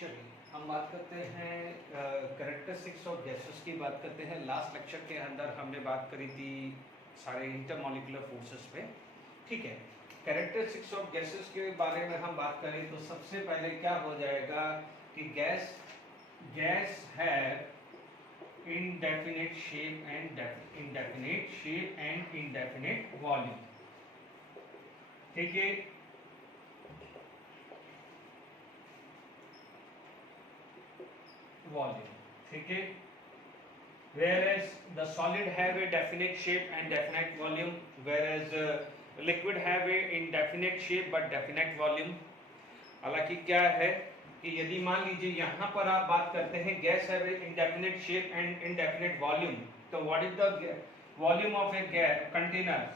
चलिए हम बात करते हैं कैरेक्टरिस्टिक्स ऑफ गैसेस की बात करते हैं। लास्ट लेक्चर के अंदर हमने बात करी थी सारे इंटरमॉलिक्यूलर फोर्सेस पे। ठीक है, कैरेक्टरिस्टिक्स ऑफ गैसेस के बारे में हम बात करें तो सबसे पहले क्या हो जाएगा कि गैस है indefinite shape and indefinite volume। ठीक है, वॉल्यूम। ठीक है, whereas the solid have a definite shape and definite volume, whereas liquid have a indefinite shape but definite volume। हालांकि क्या है कि यदि मान लीजिए यहाँ पर आप बात करते हैं gas have a indefinite shape and indefinite volume, तो what is the volume of a gas container?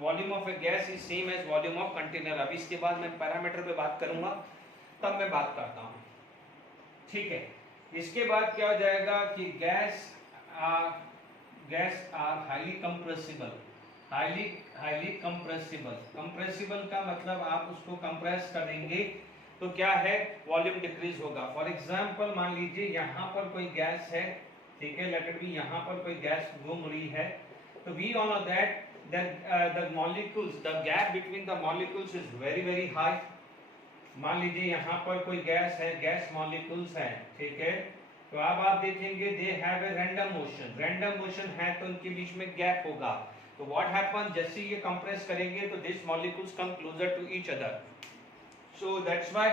Volume of a gas is same as volume of container. अभी इसके बाद मैं पैरामीटर पे बात करूंगा, तब मैं बात करता हूँ। ठीक है, इसके बाद क्या हो जाएगा कि gas are highly compressible. Highly compressible. Compressible का मतलब आप उसको कंप्रेस करेंगे तो क्या है, वॉल्यूम डिक्रीज होगा। फॉर एग्जांपल मान लीजिए यहाँ पर कोई गैस है, ठीक है, लेट इट बी यहाँ पर कोई गैस घूम रही है, तो we all know that the molecules, the gap between the molecules is very high। मान लीजिए यहाँ पर कोई गैस है, गैस मॉलिक्यूल्स हैं, ठीक है, तो अब आप देखेंगे they have a random motion. Random motion है तो उनके बीच में गैप होगा, तो व्हाट हैपन, जैसे ये कंप्रेस करेंगे तो this molecules come closer to each other. So that's why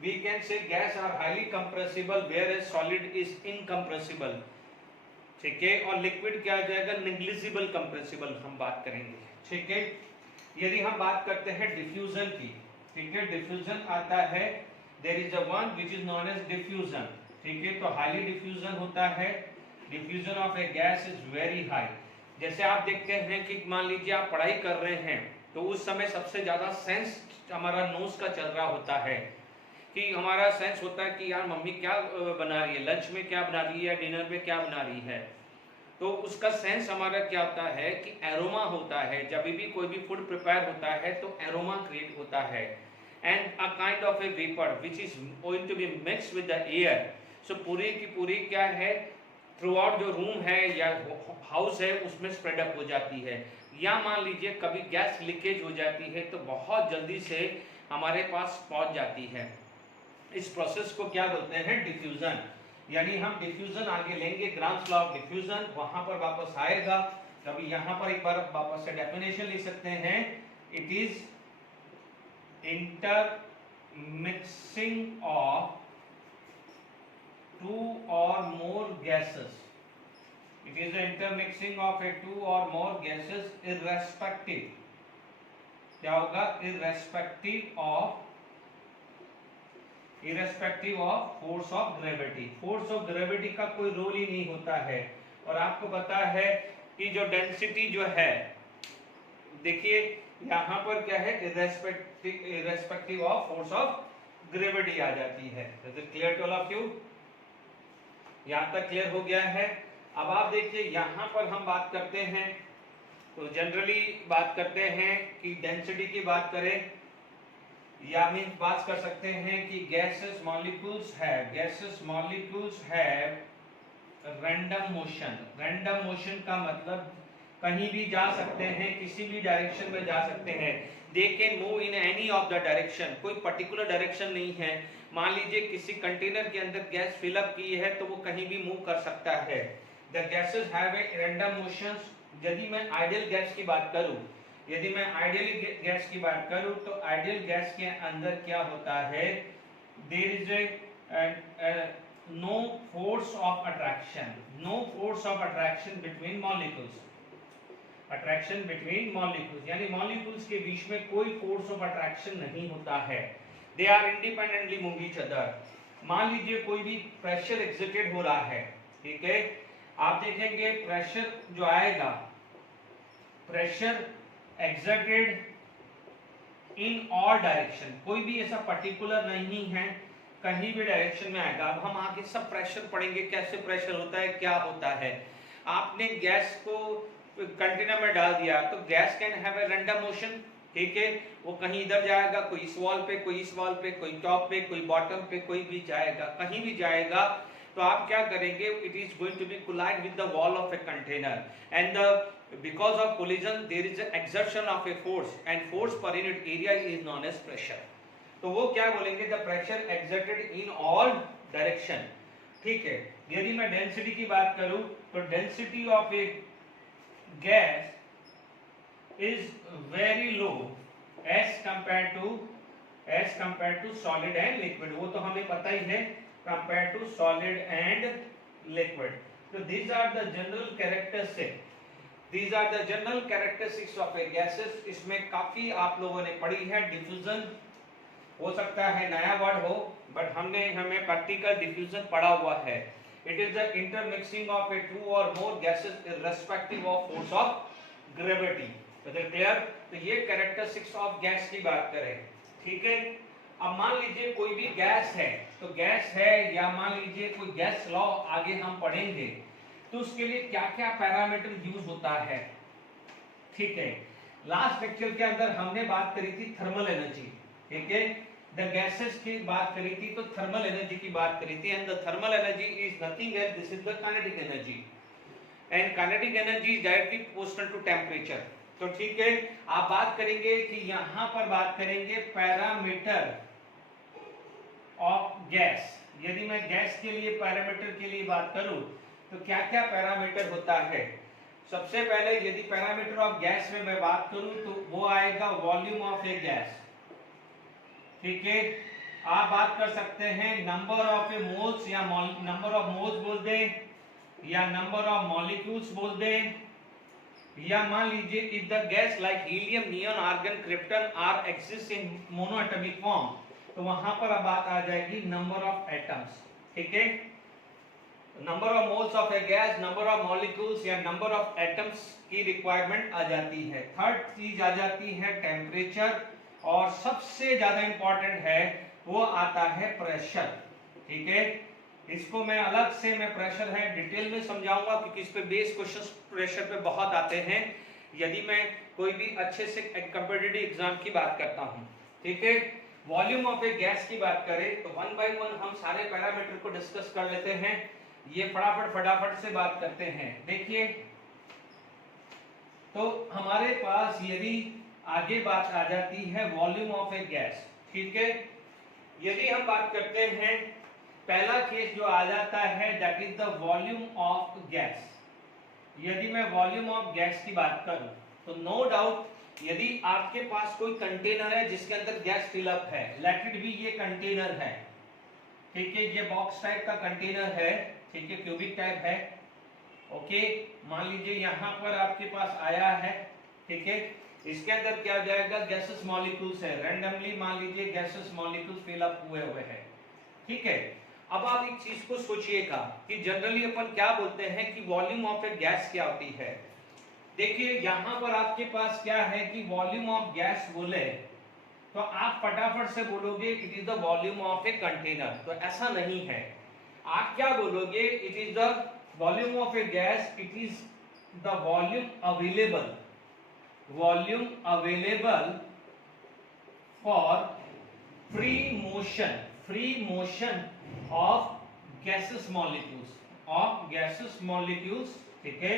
we can say gas are highly compressible whereas solid is incompressible। ठीक है, और लिक्विड क्या आ जाएगा, नेग्लिजिबल कंप्रेसिबल हम बात करेंगे। ठीक है, यदि हम बात करते हैं डिफ्यूजन की, ठीक है, डिफ्यूजन आता है, there is a one which is known as diffusion. ठीक है, तो हाईली डिफ्यूजन होता है, diffusion of a gas is very high. जैसे आप देखते हैं कि मान लीजिए आप पढ़ाई कर रहे हैं तो उस समय सबसे ज्यादा सेंस हमारा नोज का चल रहा होता है, कि हमारा सेंस होता है कि यार मम्मी क्या बना रही है, लंच में क्या बना रही है, डिनर में क्या बना रही है। तो उसका सेंस हमारा क्या होता है कि एरोमा होता है। जब भी कोई भी फूड प्रिपेयर होता है तो एरोमा क्रिएट होता है, and a kind of a vapour which is going to be mix with the air. So पूरी की पूरी क्या है, थ्रू आउट जो रूम है या हाउस है उसमें स्प्रेड अप हो जाती है। या मान लीजिए कभी गैस लीकेज हो जाती है तो बहुत जल्दी से हमारे पास पहुंच जाती है। इस प्रोसेस को क्या बोलते हैं, डिफ्यूजन। यानी हम डिफ्यूजन आगे लेंगे, ग्राम्स लॉ ऑफ डिफ्यूजन वहां पर वापस आएगा। कभी यहां पर एक बार वापस से डेफिनेशन ले सकते हैं, it is intermixing of two or more gases. It is intermixing of a two or more gases irrespective, क्या होगा, irrespective of force of gravity. Force of gravity का कोई रोल ही नहीं होता है। और आपको पता है कि जो डेंसिटी जो है, देखिए यहाँ पर क्या है, irrespective of force of gravity आ जाती है। Is it clear to all of you? यहाँ तक क्लियर हो गया है। अब आप देखिए यहाँ पर हम बात करते हैं तो जनरली बात करते हैं कि डेंसिटी की बात करें, या मीन बात कर सकते हैं कि gases molecules have random motion. Random motion का मतलब कहीं भी जा सकते हैं, किसी भी डायरेक्शन में जा सकते हैं। They can move in any of the direction, कोई पर्टिकुलर डायरेक्शन नहीं है। मान लीजिए किसी कंटेनर के अंदर गैस फिलअप की है तो वो कहीं भी मूव कर सकता है। The gases have a random motions. यदि मैं आइडियल गैस की बात करूं, तो आइडियल गैस के अंदर क्या होता है, there is no force of attraction between molecules. यानी मॉलिक्यूल्स के बीच में कोई फोर्स ऑफ अट्रैक्शन नहीं होता है। They are independently move each other. मान लीजिए कोई भी प्रेशर एक्सर्टेड हो रहा है, ठीक है, आप देखेंगे प्रेशर जो आएगा, pressure exerted in all direction, कोई भी ऐसा पर्टिकुलर नहीं है, कहीं भी डायरेक्शन में आएगा। अब हम आगे सब प्रेशर पढ़ेंगे, कैसे प्रेशर होता है, क्या होता है। आपने गैस को कंटेनर में डाल दिया तो gas can have a random motion, ठीक है, वो कहीं इधर जाएगा, कोई इस वॉल पे, कोई इस वॉल पे, कोई टॉप पे, कोई बॉटम पे, कोई भी जाएगा, कहीं भी जाएगा, तो आप क्या करेंगे, it is going to be collide with the wall of a container and because of collision there is exertion of a force and force per unit area is known as pressure. तो वो क्या बोलेंगे, the pressure exerted in all direction. ठीक है, यदि मैं density की बात करूं तो density of a gas is very low as compared to solid and liquid। वो तो हमें पता ही है, compared to solid and liquid। तो these are the general characteristics of a gases। इसमें काफी आप लोगों ने पढ़ी है। डिफ्यूजन हो सकता है नया वर्ड हो, बट हमें प्रैक्टिकल डिफ्यूजन पढ़ा हुआ है। It is the intermixing of a two or more gases irrespective of force of gravity. Clear? तो ये कैरेक्टरिस्टिक्स ऑफ गैस की बात करें। ठीक है, अब मान लीजिए कोई भी गैस है, तो गैस है, या मान लीजिए कोई गैस लॉ आगे हम पढ़ेंगे, तो उसके लिए क्या क्या पैरामीटर यूज होता है। ठीक है, लास्ट लेक्चर के अंदर हमने बात करी थी थर्मल एनर्जी। ठीक है, द गैसेस की बात करी थी, तो थर्मल एनर्जी की बात करी थी, and the thermal energy is nothing else, this is the kinetic energy, and kinetic energy is directly proportional to temperature. तो ठीक है, आप बात करेंगे कि यहां पर बात करेंगे पैरामीटर ऑफ गैस। यदि मैं गैस के लिए पैरामीटर के लिए बात करूं तो क्या क्या पैरामीटर होता है। सबसे पहले यदि पैरामीटर ऑफ गैस में मैं बात करूं तो वो आएगा वॉल्यूम ऑफ ए गैस। ठीक है, आप बात कर सकते हैं नंबर ऑफ ए मोल्स, या नंबर ऑफ मोल्स बोल दें, या नंबर ऑफ मॉलिक्यूल्स बोल दें, या मान लीजिए if the gas like helium, neon, argon, krypton are exist in monoatomic form, तो वहां पर अब बात आ जाएगी नंबर ऑफ एटम्स। ठीक है, number of moles of a gas, number of molecules या नंबर ऑफ एटम्स की रिक्वायरमेंट आ जाती है। थर्ड चीज आ जाती है टेम्परेचर, और सबसे ज्यादा इंपॉर्टेंट है वो आता है प्रेशर। ठीक है, इसको मैं अलग से प्रेशर है डिटेल में समझाऊंगा, क्योंकि इस पे बेस क्वेश्चंस प्रेशर पे बहुत आते हैं यदि मैं कोई भी अच्छे से कॉम्पिटिटिव एग्जाम की बात करता हूं। ठीक है, वॉल्यूम ऑफ ए गैस की बात करें तो वन बाय वन हम सारे पैरामीटर को डिस्कस कर लेते हैं। ये फटाफट से बात करते हैं। देखिए, तो हमारे पास यदि आगे बात आ जाती है वॉल्यूम ऑफ ए गैस। ठीक है, यदि हम बात करते हैं, पहला केस जो आ जाता है that is the volume of gas. यदि मैं वॉल्यूम ऑफ गैस की बात करूं तो नो डाउट, यदि आपके पास कोई कंटेनर है जिसके अंदर गैस फिलअप है, लेट इट बी ये कंटेनर है। ठीक है, ये बॉक्स टाइप का कंटेनर है। ठीक है, क्यूबिक टाइप है। ओके, मान लीजिए यहां पर आपके पास आया है। ठीक है, इसके अंदर क्या हो जाएगा, गैसेस मॉलिक्यूल्स है, रैंडमली मान लीजिए गैसेस मॉलिक्यूल्स फिलअप हुए हैं। ठीक है, अब आप एक चीज को सोचिएगा कि जनरली अपन क्या बोलते हैं कि वॉल्यूम ऑफ ए गैस क्या होती है। देखिए, यहां पर आपके पास क्या है कि वॉल्यूम ऑफ गैस बोले तो आप फटाफट से बोलोगे it is the volume of a container, तो ऐसा नहीं है। आप क्या बोलोगे, it is the volume of a gas, it is the volume available for free motion of gases molecules. ठीक है,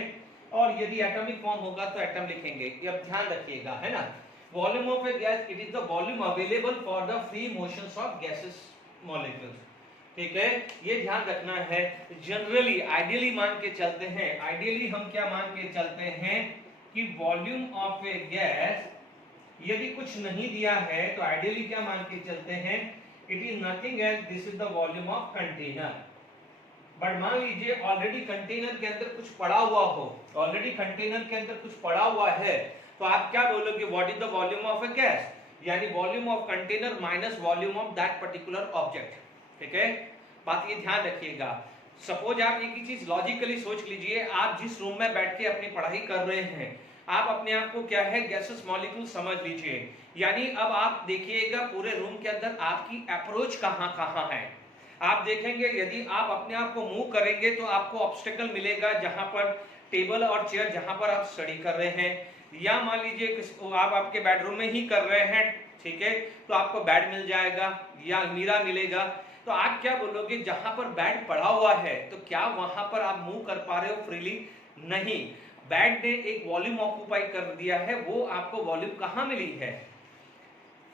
और यदि एटॉमिक फॉर्म होगा तो एटम लिखेंगे, ये अब ध्यान रखिएगा, है ना। Volume of a gas, it is the volume available for the free motions of gases molecules. ठीक है, ये ध्यान रखना है। जनरली आइडियली मान के चलते हैं, आइडियली हम क्या मान के चलते हैं कि वॉल्यूम ऑफ ए गैस यदि कुछ नहीं दिया है तो आइडियली क्या मान के चलते हैं, it is nothing else, this is the volume of container. But मान लीजिए ऑलरेडी कंटेनर के अंदर कुछ पड़ा हुआ हो, ऑलरेडी कंटेनर के अंदर कुछ पड़ा हुआ है, तो आप क्या बोलोगे, what is the volume of a gas, यानी volume of container minus volume of that particular object. ठीक है, बात ये ध्यान रखिएगा। सपोज आप एक ही चीज लॉजिकली सोच लीजिए, आप जिस रूम में बैठ के अपनी पढ़ाई कर रहे हैं, आप अपने आप को क्या है, गैसेस मॉलिक्यूल समझ लीजिए। यानी अब आप देखिएगा पूरे रूम के अंदर आपकी अप्रोच कहां है। आप देखेंगे यदि आप अपने आप को मूव करेंगे तो आपको ऑब्स्टेकल मिलेगा, जहां पर टेबल और चेयर जहां पर आप स्टडी कर रहे हैं, या मान लीजिए आप आपके बेडरूम में ही कर रहे हैं, ठीक है, तो आपको बेड मिल जाएगा या अलमीरा मिलेगा। तो आप क्या बोलोगे, जहां पर बेड पड़ा हुआ है तो क्या वहां पर आप मूव कर पा रहे हो फ्रीली? नहीं, बेड ने एक वॉल्यूम ऑक्यूपाई कर दिया है। वो आपको वॉल्यूम कहां मिली है?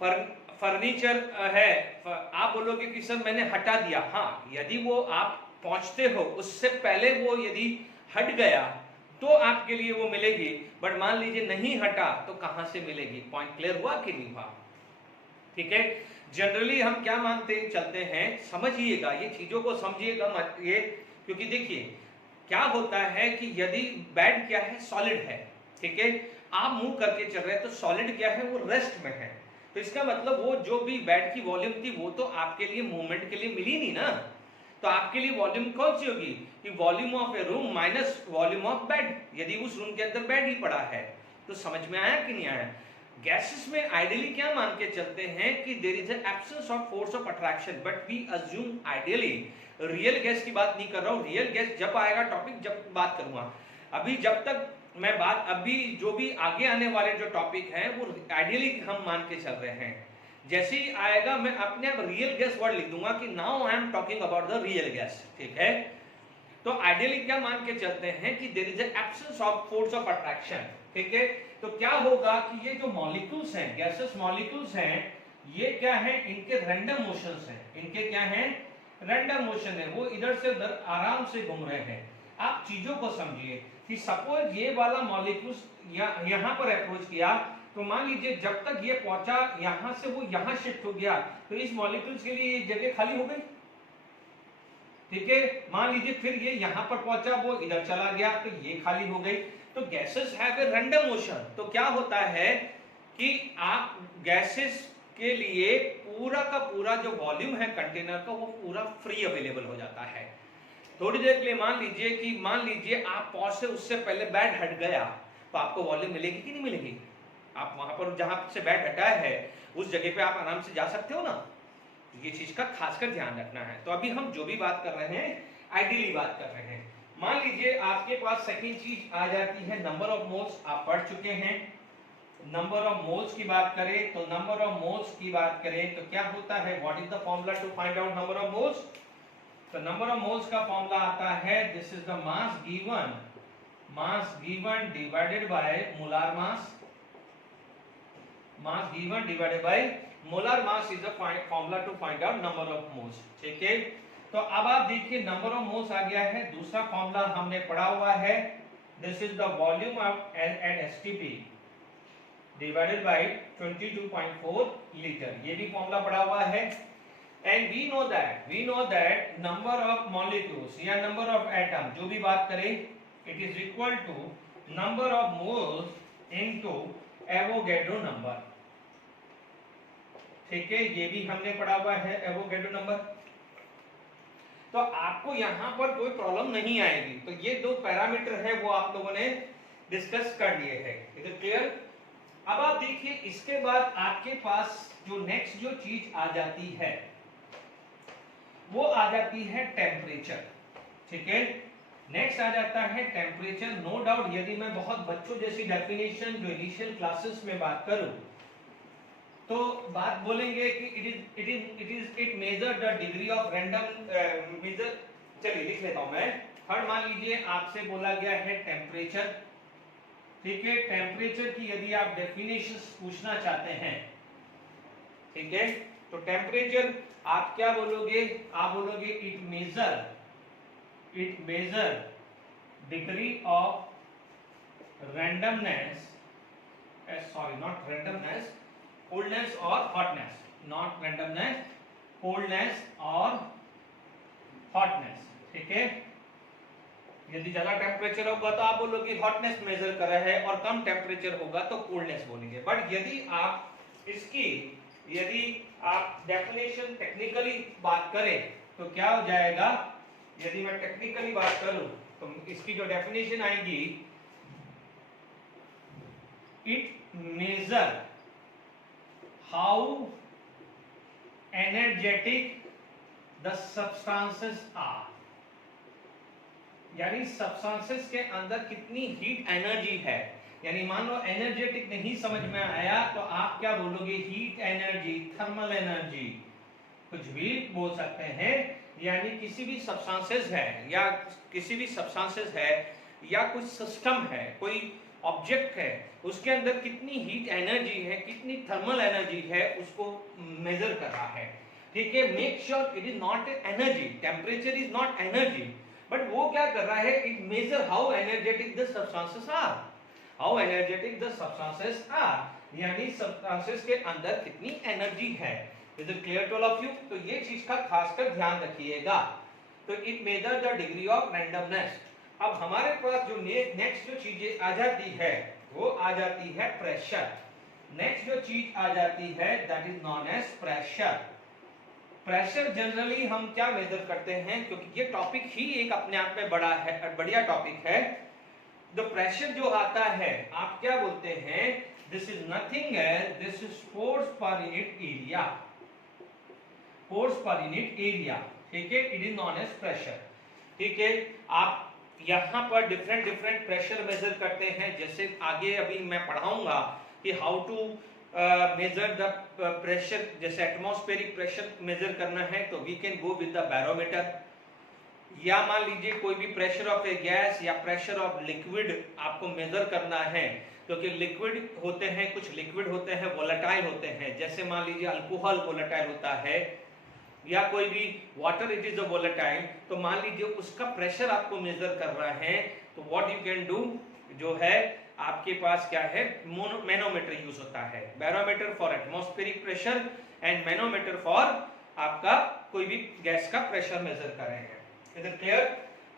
फर्नीचर है। आप बोलोगे कि सर मैंने हटा दिया। हाँ, यदि वो आप पहुंचते हो उससे पहले वो यदि हट गया तो आपके लिए वो मिलेगी, बट मान लीजिए नहीं हटा तो कहां से मिलेगी? पॉइंट क्लियर हुआ कि नहीं हुआ? ठीक है, जनरली हम क्या मानते चलते हैं, समझिएगा ये चीजों को, समझिएगा मत ये, क्योंकि देखिए क्या होता है कि यदि बेड क्या है, सॉलिड है, ठीक है, आप मूव करके चल रहे हैं तो सॉलिड क्या है, वो रेस्ट में है। तो इसका मतलब वो जो भी बेड की वॉल्यूम थी वो तो आपके लिए मूवमेंट के लिए मिली नहीं ना। तो आपके लिए वॉल्यूम कौन सी होगी कि volume of A room minus volume of bed, यदि उस रूम के अंदर बेड ही पड़ा है। तो समझ में आया कि नहीं आया? गैसेस में आइडियली क्या मान के चलते हैं कि there is an absence of force of attraction, but we assume ideally, real gas की बात नहीं कर रहा हूं, रियल गैस जब आएगा टॉपिक जब बात करूंगा। अभी जब तक मैं बात, अभी जो भी आगे आने वाले जो टॉपिक हैं वो आइडियली हम मान के चल रहे हैं। जैसे ही आएगा मैं अपने आप रियल गैस वर्ड लिख दूंगा कि now I am talking about the real gas, ठीक है। तो आइडियली क्या मान के चलते हैं कि there is an absence of force of attraction, ठीक है। तो क्या होगा कि ये जो मॉलिक्यूल्स हैं, गैसेस मॉलिक्यूल्स हैं, ये क्या है, इनके रैंडम मोशंस हैं, इनके क्या हैं, रैंडम मोशन है, वो इधर से उधर आराम से घूम रहे हैं। आप चीजों को समझिए कि सपोज ये वाला मॉलिक्यूल्स यहां पर अप्रोच किया, तो मान लीजिए जब तक ये पहुंचा यहां से वो यहां शिफ्ट हो गया, तो इस मॉलिक्यूल्स के लिए ये जगह खाली हो गई, ठीक है। मान लीजिए फिर ये यहां पर पहुंचा, वो इधर चला गया, तो ये खाली हो गई। तो gases have a random motion. तो क्या होता है कि आप गैसेस के लिए पूरा का पूरा जो वॉल्यूम है कंटेनर का वो पूरा फ्री अवेलेबल हो जाता है। थोड़ी देर के लिए मान लीजिए आप पहुंच से उससे पहले बेड हट गया, तो आपको वॉल्यूम मिलेगी कि नहीं मिलेगी? आप वहां पर जहां से बेड हटा है उस जगह पे आप आराम से जा सकते हो ना। ये चीज का खासकर ध्यान रखना है। तो अभी हम जो भी बात कर रहे हैं आइडियली बात कर रहे हैं। मान लीजिए आपके पास सेकंड चीज आ जाती है नंबर ऑफ मोल्स, आप पढ़ चुके हैं। नंबर ऑफ मोल्स की बात करें तो नंबर ऑफ मोल्स की बात करें तो क्या होता है, what is the formula to find out number of moles? तो नंबर ऑफ मोल्स का फॉर्मूला आता है, this is the mass given divided by molar mass. Mass given divided by molar mass is the formula to find out number of moles, ठीक है। तो अब आप देखिए नंबर ऑफ मोल्स आ गया है। दूसरा फॉर्मूला हमने पढ़ा हुआ है, this is the volume of at STP divided by 22.4 litre, ये भी फॉर्मूला पढ़ा हुआ है। And we know that number of molecules या नंबर ऑफ एटम जो भी बात करें, it is equal to number of moles into Avogadro number, ठीक है। ये भी हमने पढ़ा हुआ है एवोगैड्रो नंबर। तो आपको यहां पर कोई प्रॉब्लम नहीं आएगी। तो ये दो पैरामीटर है वो आप लोगों ने डिस्कस कर लिए हैं, इज इट क्लियर? अब आप देखिए इसके बाद आपके पास जो नेक्स्ट जो चीज आ जाती है वो आ जाती है टेम्परेचर, ठीक है। नेक्स्ट आ जाता है टेम्परेचर। नो डाउट यदि मैं बहुत बच्चों जैसी डेफिनेशन जो इनिशियल क्लासेस में बात करूं तो बात बोलेंगे कि it measure the degree of random measure. चलिए लिख लेता हूं मैं। थर्ड मान लीजिए आपसे बोला गया है टेम्परेचर, ठीक है। टेम्परेचर की यदि आप डेफिनेशन पूछना चाहते हैं, ठीक है, तो टेम्परेचर आप क्या बोलोगे? आप बोलोगे it measure degree of randomness, sorry not randomness, coldness और हॉटनेस, नॉट रैंडमनेस, कोल्डनेस और हॉटनेस, ठीक है। यदि ज्यादा टेम्परेचर होगा तो आप बोलोगे हॉटनेस मेजर कर रहा है, और कम टेम्परेचर होगा तो कोल्डनेस बोलेंगे। बट यदि आप डेफिनेशन टेक्निकली बात करें तो क्या हो जाएगा? यदि मैं टेक्निकली बात करूं तो इसकी जो डेफिनेशन आएगी, it measure how energetic the substances are, यानी सब्सटेंसेस के अंदर कितनी हीट एनर्जी है, यानी मान लो एनर्जेटिक नहीं समझ में आया तो आप क्या बोलोगे, हीट एनर्जी, थर्मल एनर्जी, कुछ भी बोल सकते हैं। यानी किसी भी सब्सटेंसेस है या किसी भी सब्सटेंसेस है या कुछ सिस्टम है, कोई ऑब्जेक्ट है, उसके अंदर कितनी हीट एनर्जी है, कितनी थर्मल एनर्जी है, उसको मेजर कर रहा है। ठीक है, make sure it is not energy, temperature is not energy, but वो क्या कर रहा है, it measure how energetic the substances are, how energetic the substances are, यानी सब्सटेंसेस के अंदर कितनी एनर्जी है। Is it clear to all of you? तो ये चीज का खासकर ध्यान रखिएगा। तो it measure the degree of randomness. अब हमारे पास जो नेक्स्ट जो चीजें आ जाती है वो आ जाती है प्रेशर। नेक्स्ट जो चीज आ जाती है that is known as pressure. Pressure generally हम क्या मेजर करते हैं, क्योंकि ये टॉपिक ही एक अपने आप में बड़ा है, बढ़िया टॉपिक है। द प्रेशर जो आता है आप क्या बोलते हैं, this is nothing else, this is force per unit area, force per unit area. ठीक है, it is known as pressure. ठीक है, आप यहाँ पर डिफरेंट डिफरेंट प्रेशर मेजर करते हैं, जैसे आगे अभी मैं पढ़ाऊंगा कि how to measure the pressure, जैसे एटमॉस्फेरिक प्रेशर मेजर करना है तो we can go with the barometer, या मान लीजिए कोई भी प्रेशर ऑफ ए गैस या प्रेशर ऑफ लिक्विड आपको मेजर करना है, क्योंकि लिक्विड होते हैं, कुछ लिक्विड होते हैं वोलेटाइल होते हैं, जैसे मान लीजिए अल्कोहल वोलेटाइल होता है या कोई भी water it is a volatile, तो मान लीजिए उसका प्रेशर आपको मेजर करना है तो व्हाट यू कैन डू, जो है आपके पास क्या है, मैनोमीटर यूज होता है, barometer for atmospheric pressure and manometer for आपका कोई भी गैस का प्रेशर मेजर कर रहे हैं। Is it clear?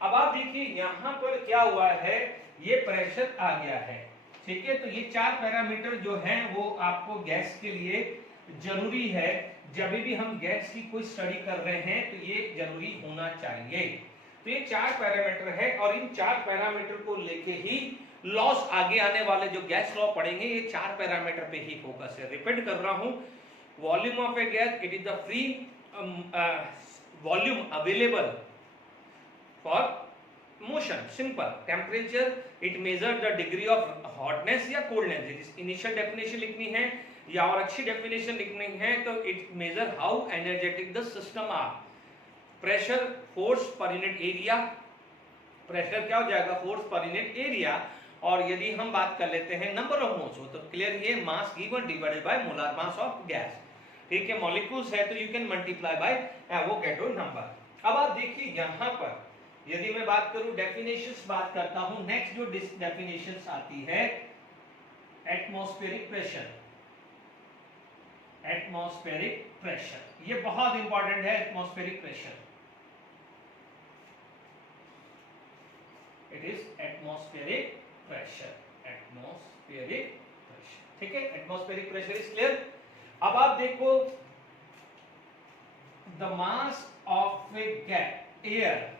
अब आप देखिए यहाँ पर क्या हुआ है, ये प्रेशर आ गया है। ठीक है, तो ये 4 पैरामीटर जो हैं वो आपको गैस के लिए जरूरी है। जब भी हम गैस की कोई स्टडी कर रहे हैं तो ये जरूरी होना चाहिए। तो ये 4 पैरामीटर है और इन 4 पैरामीटर को लेके ही लॉस आगे आने वाले जो गैस लॉ पढ़ेंगे ये 4 पैरामीटर पे ही फोकस है। रिपीट कर रहा हूं, volume of a gas, it is the free volume available for motion, simple. Temperature, it measure the degree of hotness या कोल्डनेस, इनिशियल डेफिनेशन लिखनी है या और अच्छी डेफिनेशन लिखनी है तो it measure how energetic the system are. Pressure, force per unit area, pressure क्या हो जाएगा, फोर्स पर यूनिट एरिया, और यदि हम बात कर लेते हैं नंबर ऑफ मोल्स हो तो क्लियर ये मास given divided by molar mass of gas. ठीक है, मॉलिक्यूल्स है तो you can multiply by Avogadro number. अब आप देखिए यहाँ पर यदि मैं बात करूं डेफिनेशंस बात करता हूं, नेक्स्ट जो डेफिनेशंस आती है एटमॉस्फेरिक प्रेशर। एटमॉस्फेरिक प्रेशर ये बहुत इंपॉर्टेंट है, atmospheric pressure, it is atmospheric pressure, atmospheric pressure. ठीक है, एटमॉस्फेरिक प्रेशर इज क्लियर। अब आप देखो the mass of a gas air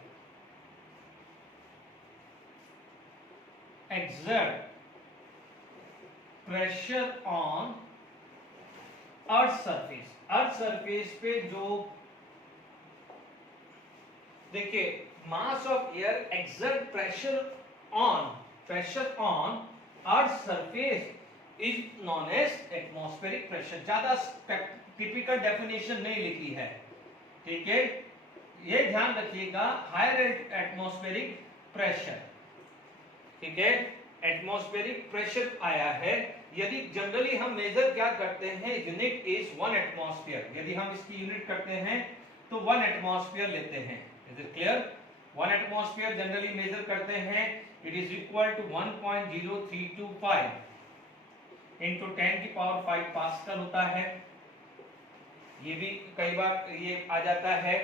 exert pressure on earth surface। Earth surface पे जो देखिए mass of air exert pressure on earth surface is known as atmospheric pressure. ज्यादा typical definition नहीं लिखी है। ठीक है, ये ध्यान रखिएगा, हायर एटमॉस्फेरिक प्रेशर। ठीक है, एटमॉस्फेरिक प्रेशर आया है। यदि जनरली हम मेजर क्या करते हैं, यूनिट इज 1 एटमॉस्फेयर। यदि हम इसकी यूनिट करते हैं तो 1 एटमॉस्फेयर लेते हैं। Is it clear? 1 atmosphere generally measure करते हैं, it is equal to 1.0325 into 10 की पावर 5 पास्कल होता है। ये भी कई बार ये आ जाता है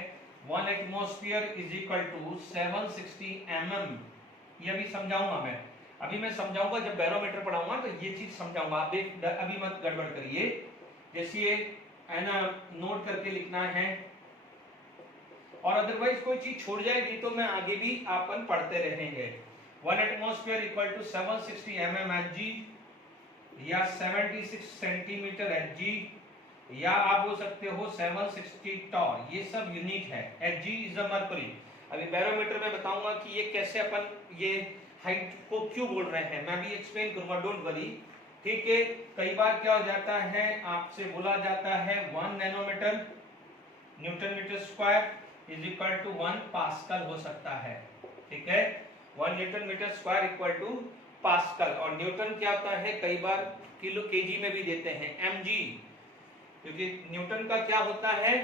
1 atmosphere is equal to 760 mm। ये भी समझाऊंगा मैं, अभी मैं समझाऊंगा जब बैरोमीटर पढ़ाऊंगा तो ये चीज समझाऊंगा। आप अभी मत गड़बड़ करिए, जैसे ये है ना नोट करके लिखना है, और अदरवाइज कोई चीज छोड़ जाएगी तो मैं आगे भी अपन पढ़ते रहेंगे। 1 atmosphere equal to 760 mm Hg या 76 सेंटीमीटर Hg, या आप बोल सकते हो 760 टॉर, ये सब यूनिट है। Hg is a mercury. अभी बैरोमीटर में बताऊंगा कि ये कैसे अपन ये हाइट को क्यों बोल रहे हैं मैं भी एक्सप्लेन करूंगा, डोंट वरी। ठीक है, कई बार क्या हो जाता है आपसे बोला जाता है 1 nanometre newton metre square is equal to 1 pascal हो सकता है। ठीक है, 1 newton metre square equal to pascal. और न्यूटन क्या होता है, कई बार किलो केजी में भी देते हैं एमजी, क्योंकि न्यूटन का क्या होता है,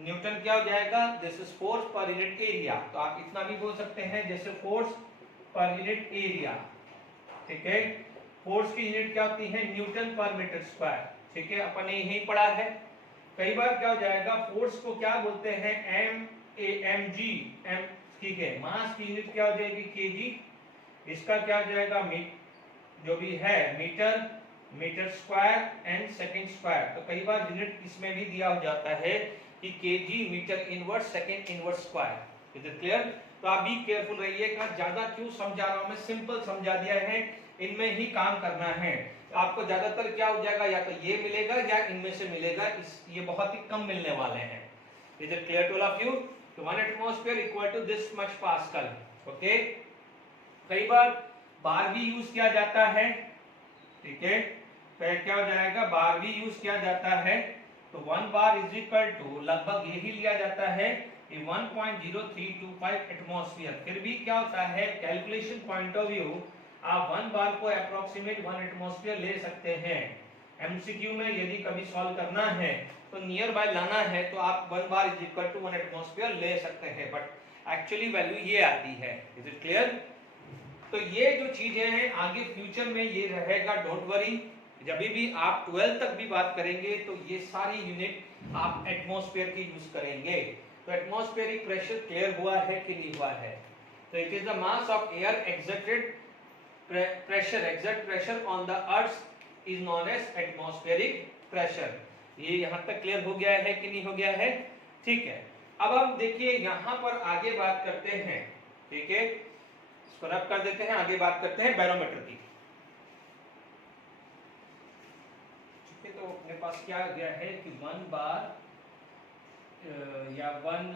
न्यूटन क्या हो जाएगा, this is force per unit area. तो आप इतना भी बोल सकते हैं जैसे फोर्स पर यूनिट एरिया। ठीक है, फोर्स की यूनिट क्या होती है, न्यूटन पर मीटर स्क्वायर। ठीक है, अपन ने यही पढ़ा है। कई बार क्या हो जाएगा, फोर्स को क्या बोलते हैं, एम जी एम। ठीक है, मास की यूनिट क्या हो जाएगी, केजी। इसका क्या हो जाएगा, जो भी है metre, metre square and second square. तो कई बार यूनिट इसमें भी दिया हो जाता है कि KG metre inverse second inverse square. Is it clear? तो आप भी केयरफुल रहिएगा, ज्यादा क्यों समझा रहा हूं मैं, सिंपल समझा दिया है, इनमें ही काम करना है। आपको ज्यादातर क्या हो जाएगा, या तो ये मिलेगा या इनमें से मिलेगा, ये बहुत ही कम मिलने वाले हैं। Is it clear to all of you? तो 1 atmosphere equal to this much pascal. Okay, कई बार बार भी यूज किया जाता है। ठीक है, फिर क्या हो जाएगा, बार भी यूज किया जाता है। तो 1 बार इज इक्वल टू लगभग यही लिया जाता है 1.0325 एटमॉस्फेयर। फिर भी क्या होता है, कैलकुलेशन पॉइंट ऑफ व्यू आप 1 बार को अप्रोक्सीमेट 1 एटमॉस्फेयर ले सकते हैं। एमसीक्यू में यदि कभी सॉल्व करना है तो नियर बाय लाना है तो आप 1 bar is equal to 1 atmosphere ले सकते हैं, बट एक्चुअली वैल्यू ये आती है। Is it clear? तो ये जो चीजें हैं आगे फ्यूचर में ये रहेगा, डोंट वरी। जब भी आप 12 तक भी बात करेंगे तो ये सारी यूनिट आप एटमॉस्फेयर की यूज करेंगे। तो एटमॉस्फेरिक प्रेशर क्लियर हुआ है कि नहीं हुआ है? तो it is the mass of air exerted pressure on the earth is known as atmospheric pressure। ये यहां तक क्लियर हो गया है कि नहीं हो गया है? ठीक है, अब हम देखिए यहां पर आगे बात करते हैं। ठीक है, इसको रब कर देते हैं, आगे बात करते हैं बैरोमीटर की। ठीक है, तो अपने पास क्या आ गया है कि 1 बार या 1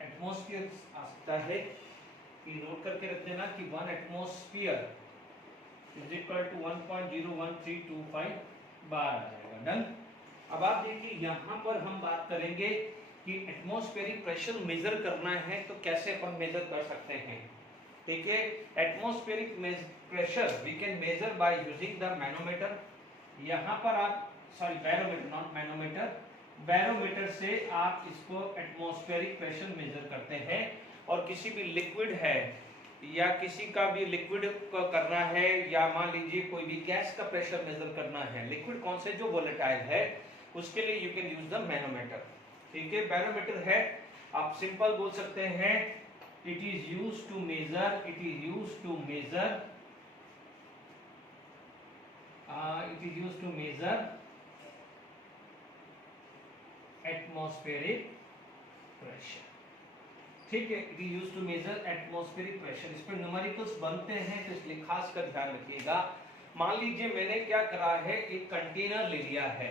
एटमॉस्फेयर आ सकता है कि नोट करके रख देना कि 1 एटमॉस्फेयर इज इक्वल टू 1.01325 बार आ जाएगा। डन। अब आप देखिए यहां पर हम बात करेंगे कि एटमॉस्फेरिक प्रेशर मेजर करना है तो कैसे अपन मेजर कर सकते हैं। ठीक है, atmospheric pressure we can measure by using the manometer. यहां पर आप बैरोमीटर, नॉट मैनोमीटर, बैरोमीटर से आप इसको एटमॉस्फेरिक प्रेशर मेजर करते हैं। और किसी भी लिक्विड है या किसी का भी लिक्विड को करना है, या मान लीजिए कोई भी गैस का प्रेशर मेजर करना है, लिक्विड कौन से जो वोलेटाइल है, उसके लिए you can use the manometer. ठीक है, बैरोमीटर है, आप सिंपल बोल सकते हैं it is used to measure, it is used to measure, it is used to measure atmospheric pressure. ठीक है, it is used to measure atmospheric pressure. इस पर न्यूमेरिकल्स बनते हैं तो इसलिए खास कर ध्यान रखिएगा। मान लीजिए मैंने क्या करा है, एक कंटेनर ले लिया है।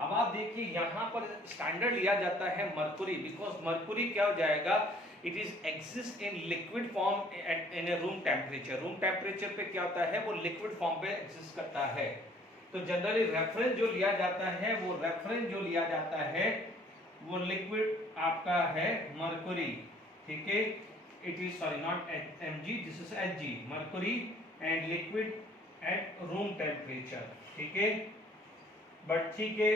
अब आप देखिए यहाँ पर स्टैंडर्ड लिया जाता है मरकुरी, बिकॉज मरकुरी क्या हो जाएगा, it is exist in liquid form in A room temperature. Room temperature पे क्या होता है, वो लिक्विड फॉर्म पे एग्जिस्ट करता है। तो जनरली रेफरेंस जो लिया जाता है, वो रेफरेंस जो लिया जाता है वो लिक्विड आपका है मरकुरी। ठीक है, it is sorry not Mg, this is Hg, Mercury and liquid at room temperature. ठीक है, बट ठीक है,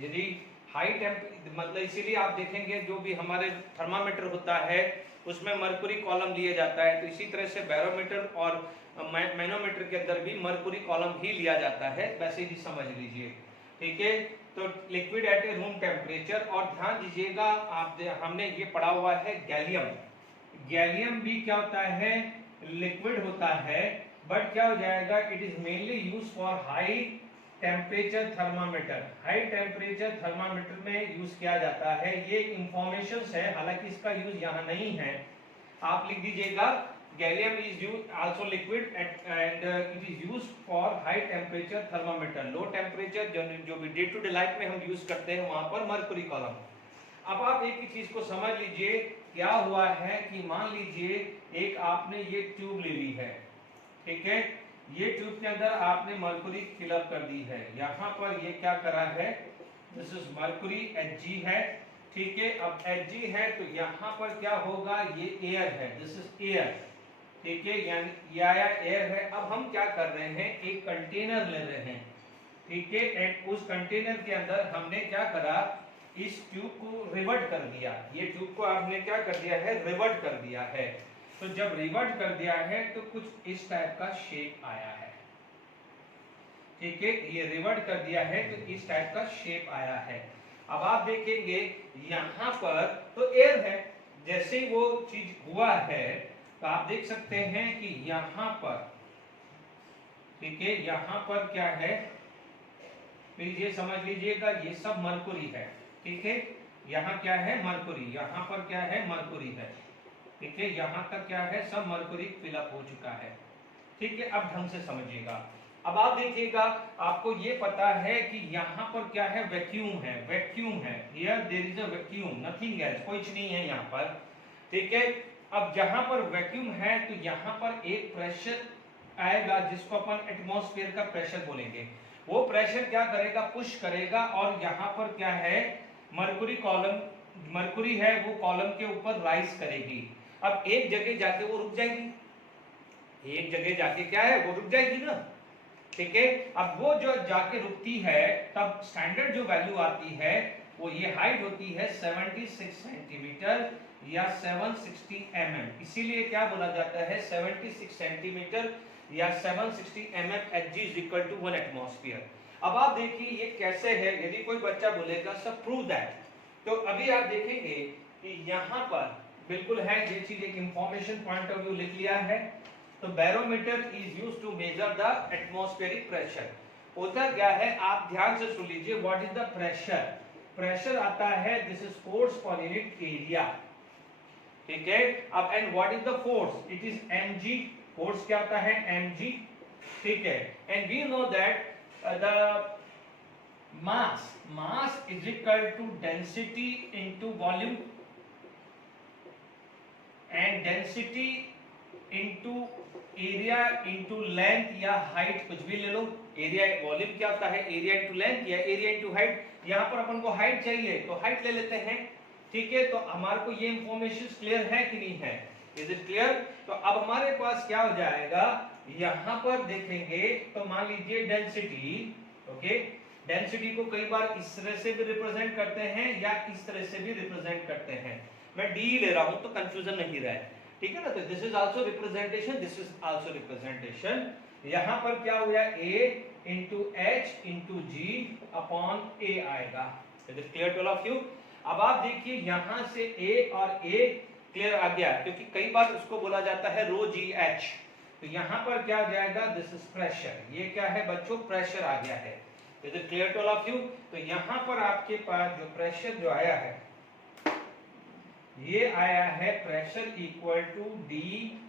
यदि हाई मतलब इसीलिए आप देखेंगे जो भी हमारे थर्मामीटर होता है उसमें मरकुरी कॉलम लिए जाता है। तो इसी तरह से बैरोमीटर और मैनोमीटर के अंदर भी मरकुरी कॉलम ही लिया जाता है, वैसे ही समझ लीजिए। ठीक है, तो liquid at A room temperature. और ध्यान दीजिएगा, आप हमने ये पढ़ा हुआ है गैलियम। गैलियम भी क्या होता है, लिक्विड होता है, बट क्या हो जाएगा, it is mainly use for high temperature thermometer. High temperature thermometer में यूज किया जाता है। ये इंफॉर्मेशन है, हालांकि इसका यूज यहाँ नहीं है। आप लिख दीजिएगा gallium is use also liquid and it is use for high temperature thermometer. Low temperature जो भी डे टू डे लाइफ में हम यूज करते हैं वहां पर मरकुरी कॉलम। अब आप एक ही चीज को समझ लीजिए, क्या हुआ है कि मान लीजिए एक आपने ये ट्यूब ले ली है, ठीक है, ये ट्यूब के अंदर आपने मरकुरी फिलअप कर दी है, यहाँ पर ये क्या करा है, दिस इज मरकुरी Hg है, ठीक है। अब Hg है तो यहाँ पर क्या होगा, ये एयर है, दिस इज एयर, ठीक है, यानी ये आया एयर है। अब हम क्या कर रहे हैं, एक कंटेनर ले रहे हैं, ठीक है, एंड उस कंटेनर के अंदर हमने क्या करा, इस ट्यूब को रिवर्ट कर दिया, ये ट्यूब को आपने क्या कर दिया है, रिवर्ट कर दिया है। तो जब रिवर्ट कर दिया है तो कुछ इस टाइप का शेप आया है, ठीक है, ये रिवर्ट कर दिया है तो इस टाइप का शेप आया है। अब आप देखेंगे यहाँ पर तो एयर है, जैसे ही वो चीज हुआ है तो आप देख सकते हैं कि यहाँ पर, ठीक है, यहाँ पर क्या है, प्लीज ये समझ लीजिएगा, ये सब मरकुरी है, ठीक है, यहाँ क्या है, मरकुरी, यहाँ पर क्या है, मरकुरी है, ठीक है, यहाँ तक क्या है, सब मरकुरी फिलअप हो चुका है, ठीक है। अब ढंग से समझिएगा। अब आप देखिएगा, आपको ये पता है कि यहाँ पर क्या है, वैक्यूम है, वैक्यूम है, here there is a vacuum, nothing else, कुछ नहीं है यहाँ पर, ठीक है। अब जहाँ पर वैक्यूम है तो यहाँ पर एक प्रेशर आएगा जिसको अपन एटमॉस्फेयर का प्रेशर बोलेंगे। वो प्रेशर क्या करेगा, पुश करेगा, और यहाँ पर क्या है, मरकुरी कॉलम, मरकुरी है वो कॉलम के ऊपर राइज करेगी। अब एक जगह जाके वो रुक जाएगी, एक जगह जाके क्या है, वो रुक जाएगी ना, ठीक है। अब वो जो जाके रुकती है तब स्टैंडर्ड जो वैल्यू आती है वो ये हाइट होती है 76 सेंटीमीटर या 760 mm, इसीलिए क्या बोला जाता है 76 सेंटीमीटर या 760 mm Hg is equal to 1 atmosphere. अब आप देखिए ये कैसे है, यदि कोई बच्चा बोलेगा सब प्रूव दैट, तो अभी आप देखेंगे कि यहाँ पर बिल्कुल है, ये चीज एक इंफॉर्मेशन पॉइंट ऑफ व्यू लिख लिया है। तो barometer is used to measure the atmospheric pressure. होता क्या है, आप ध्यान से सुन लीजिए, what is the pressure, pressure आता है, this is force per unit area, ठीक है। अब and what is the force, it is mg, force क्या आता है, mg, ठीक है। And we know that the mass is equal to density into volume, and density into area into length या height, कुछ भी ले लो, एरिया, वॉल्यूम क्या होता है, एरिया इनटू लेंथ या एरिया इनटू हाइट। यहाँ पर अपन को हाइट चाहिए तो हाइट ले लेते हैं, ठीक है। तो हमारे को ये इंफॉर्मेशन क्लियर है कि नहीं है, इज इट क्लियर। तो अब हमारे पास क्या हो जाएगा, यहाँ पर देखेंगे तो मान लीजिए डेंसिटी, ओके, डेंसिटी को कई बार इस तरह से भी रिप्रेजेंट करते हैं या इस तरह से भी रिप्रेजेंट करते हैं, मैं डी ले रहा हूं तो कंफ्यूजन नहीं रहा है, ठीक है ना। तो this is also representation, this is also representation. यहाँ पर क्या हो गया, a into H into G upon A आएगा, is it clear to all of you. अब आप देखिए यहाँ से a और a क्लियर आ गया, क्योंकि कई बार उसको बोला जाता है रो जी एच। तो यहाँ पर क्या आ जाएगा, दिस इज प्रेशर, ये क्या है बच्चों, प्रेशर आ गया है, is it clear to all of you. तो यहाँ पर आपके पास जो प्रेशर जो आया है, ये आया है pressure equal to D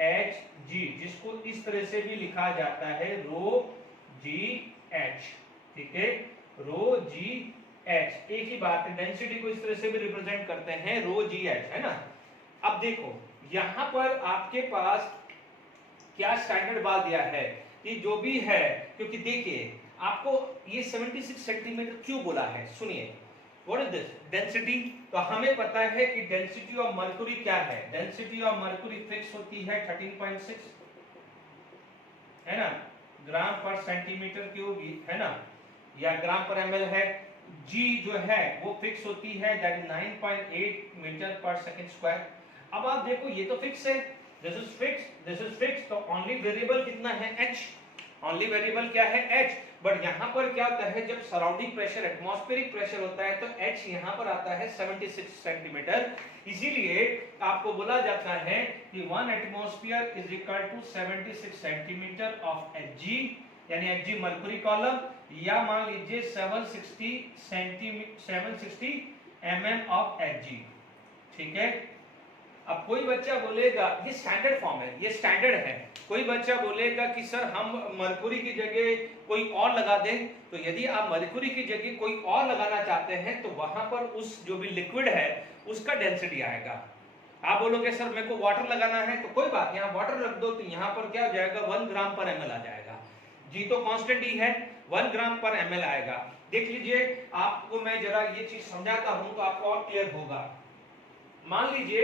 H G, जिसको इस तरह से भी लिखा जाता है रो जी एच, ठीक है, रो जी एच, एक ही बात है। डेंसिटी को इस तरह से भी रिप्रेजेंट करते हैं रो जी एच, है ना। अब देखो यहाँ पर आपके पास क्या स्टैंडर्ड बात दिया है कि जो भी है, क्योंकि देखिए आपको ये 76 सेंटीमीटर क्यों बोला है, सुनिए, व्हाट इज दिस डेंसिटी। तो हमें पता है कि डेंसिटी ऑफ मरकुरी क्या है, डेंसिटी ऑफ मरकुरी फिक्स होती है 13.6, है ना, ग्राम पर सेंटीमीटर क्यूब, है ना, या ग्राम पर एमएल है। जी जो है वो फिक्स होती है, दैट इज 9.8 मीटर पर सेकंड स्क्वायर। अब आप देखो ये तो फिक्स है, this is fix, this is fix, तो ओनली वेरिएबल कितना है, h, ओनली वेरिएबल क्या है, h। बट यहाँ पर क्या होता है, जब सराउंडिंग प्रेशर एटमॉस्फेरिक प्रेशर होता है तो h यहाँ पर आता है 76 सेंटीमीटर, इसीलिए आपको बोला जाता है कि 1 atmosphere is equal to 76 centimetre of Hg, यानी Hg मरकुरी कॉलम, या मान लीजिए 760 mm ऑफ Hg, ठीक है। अब कोई बच्चा बोलेगा, ये स्टैंडर्ड फॉर्म है, ये स्टैंडर्ड है, कोई बच्चा बोलेगा कि सर हम मरकुरी की जगह कोई और लगा दें, तो यदि आप मरकुरी की जगह कोई और लगाना चाहते हैं तो वहां पर उस जो भी लिक्विड है उसका डेंसिटी आएगा, आप बोलोगे सर मेरे को वाटर लगाना है, तो कोई बात, यहाँ वाटर रख दो, तो यहाँ पर क्या हो जाएगा 1 ग्राम पर ml आ जाएगा। जी तो कांस्टेंट ही है, 1 ग्राम पर ml आएगा। देख लीजिए, आपको मैं जरा ये चीज समझाता हूं तो आपको और क्लियर होगा। मान लीजिए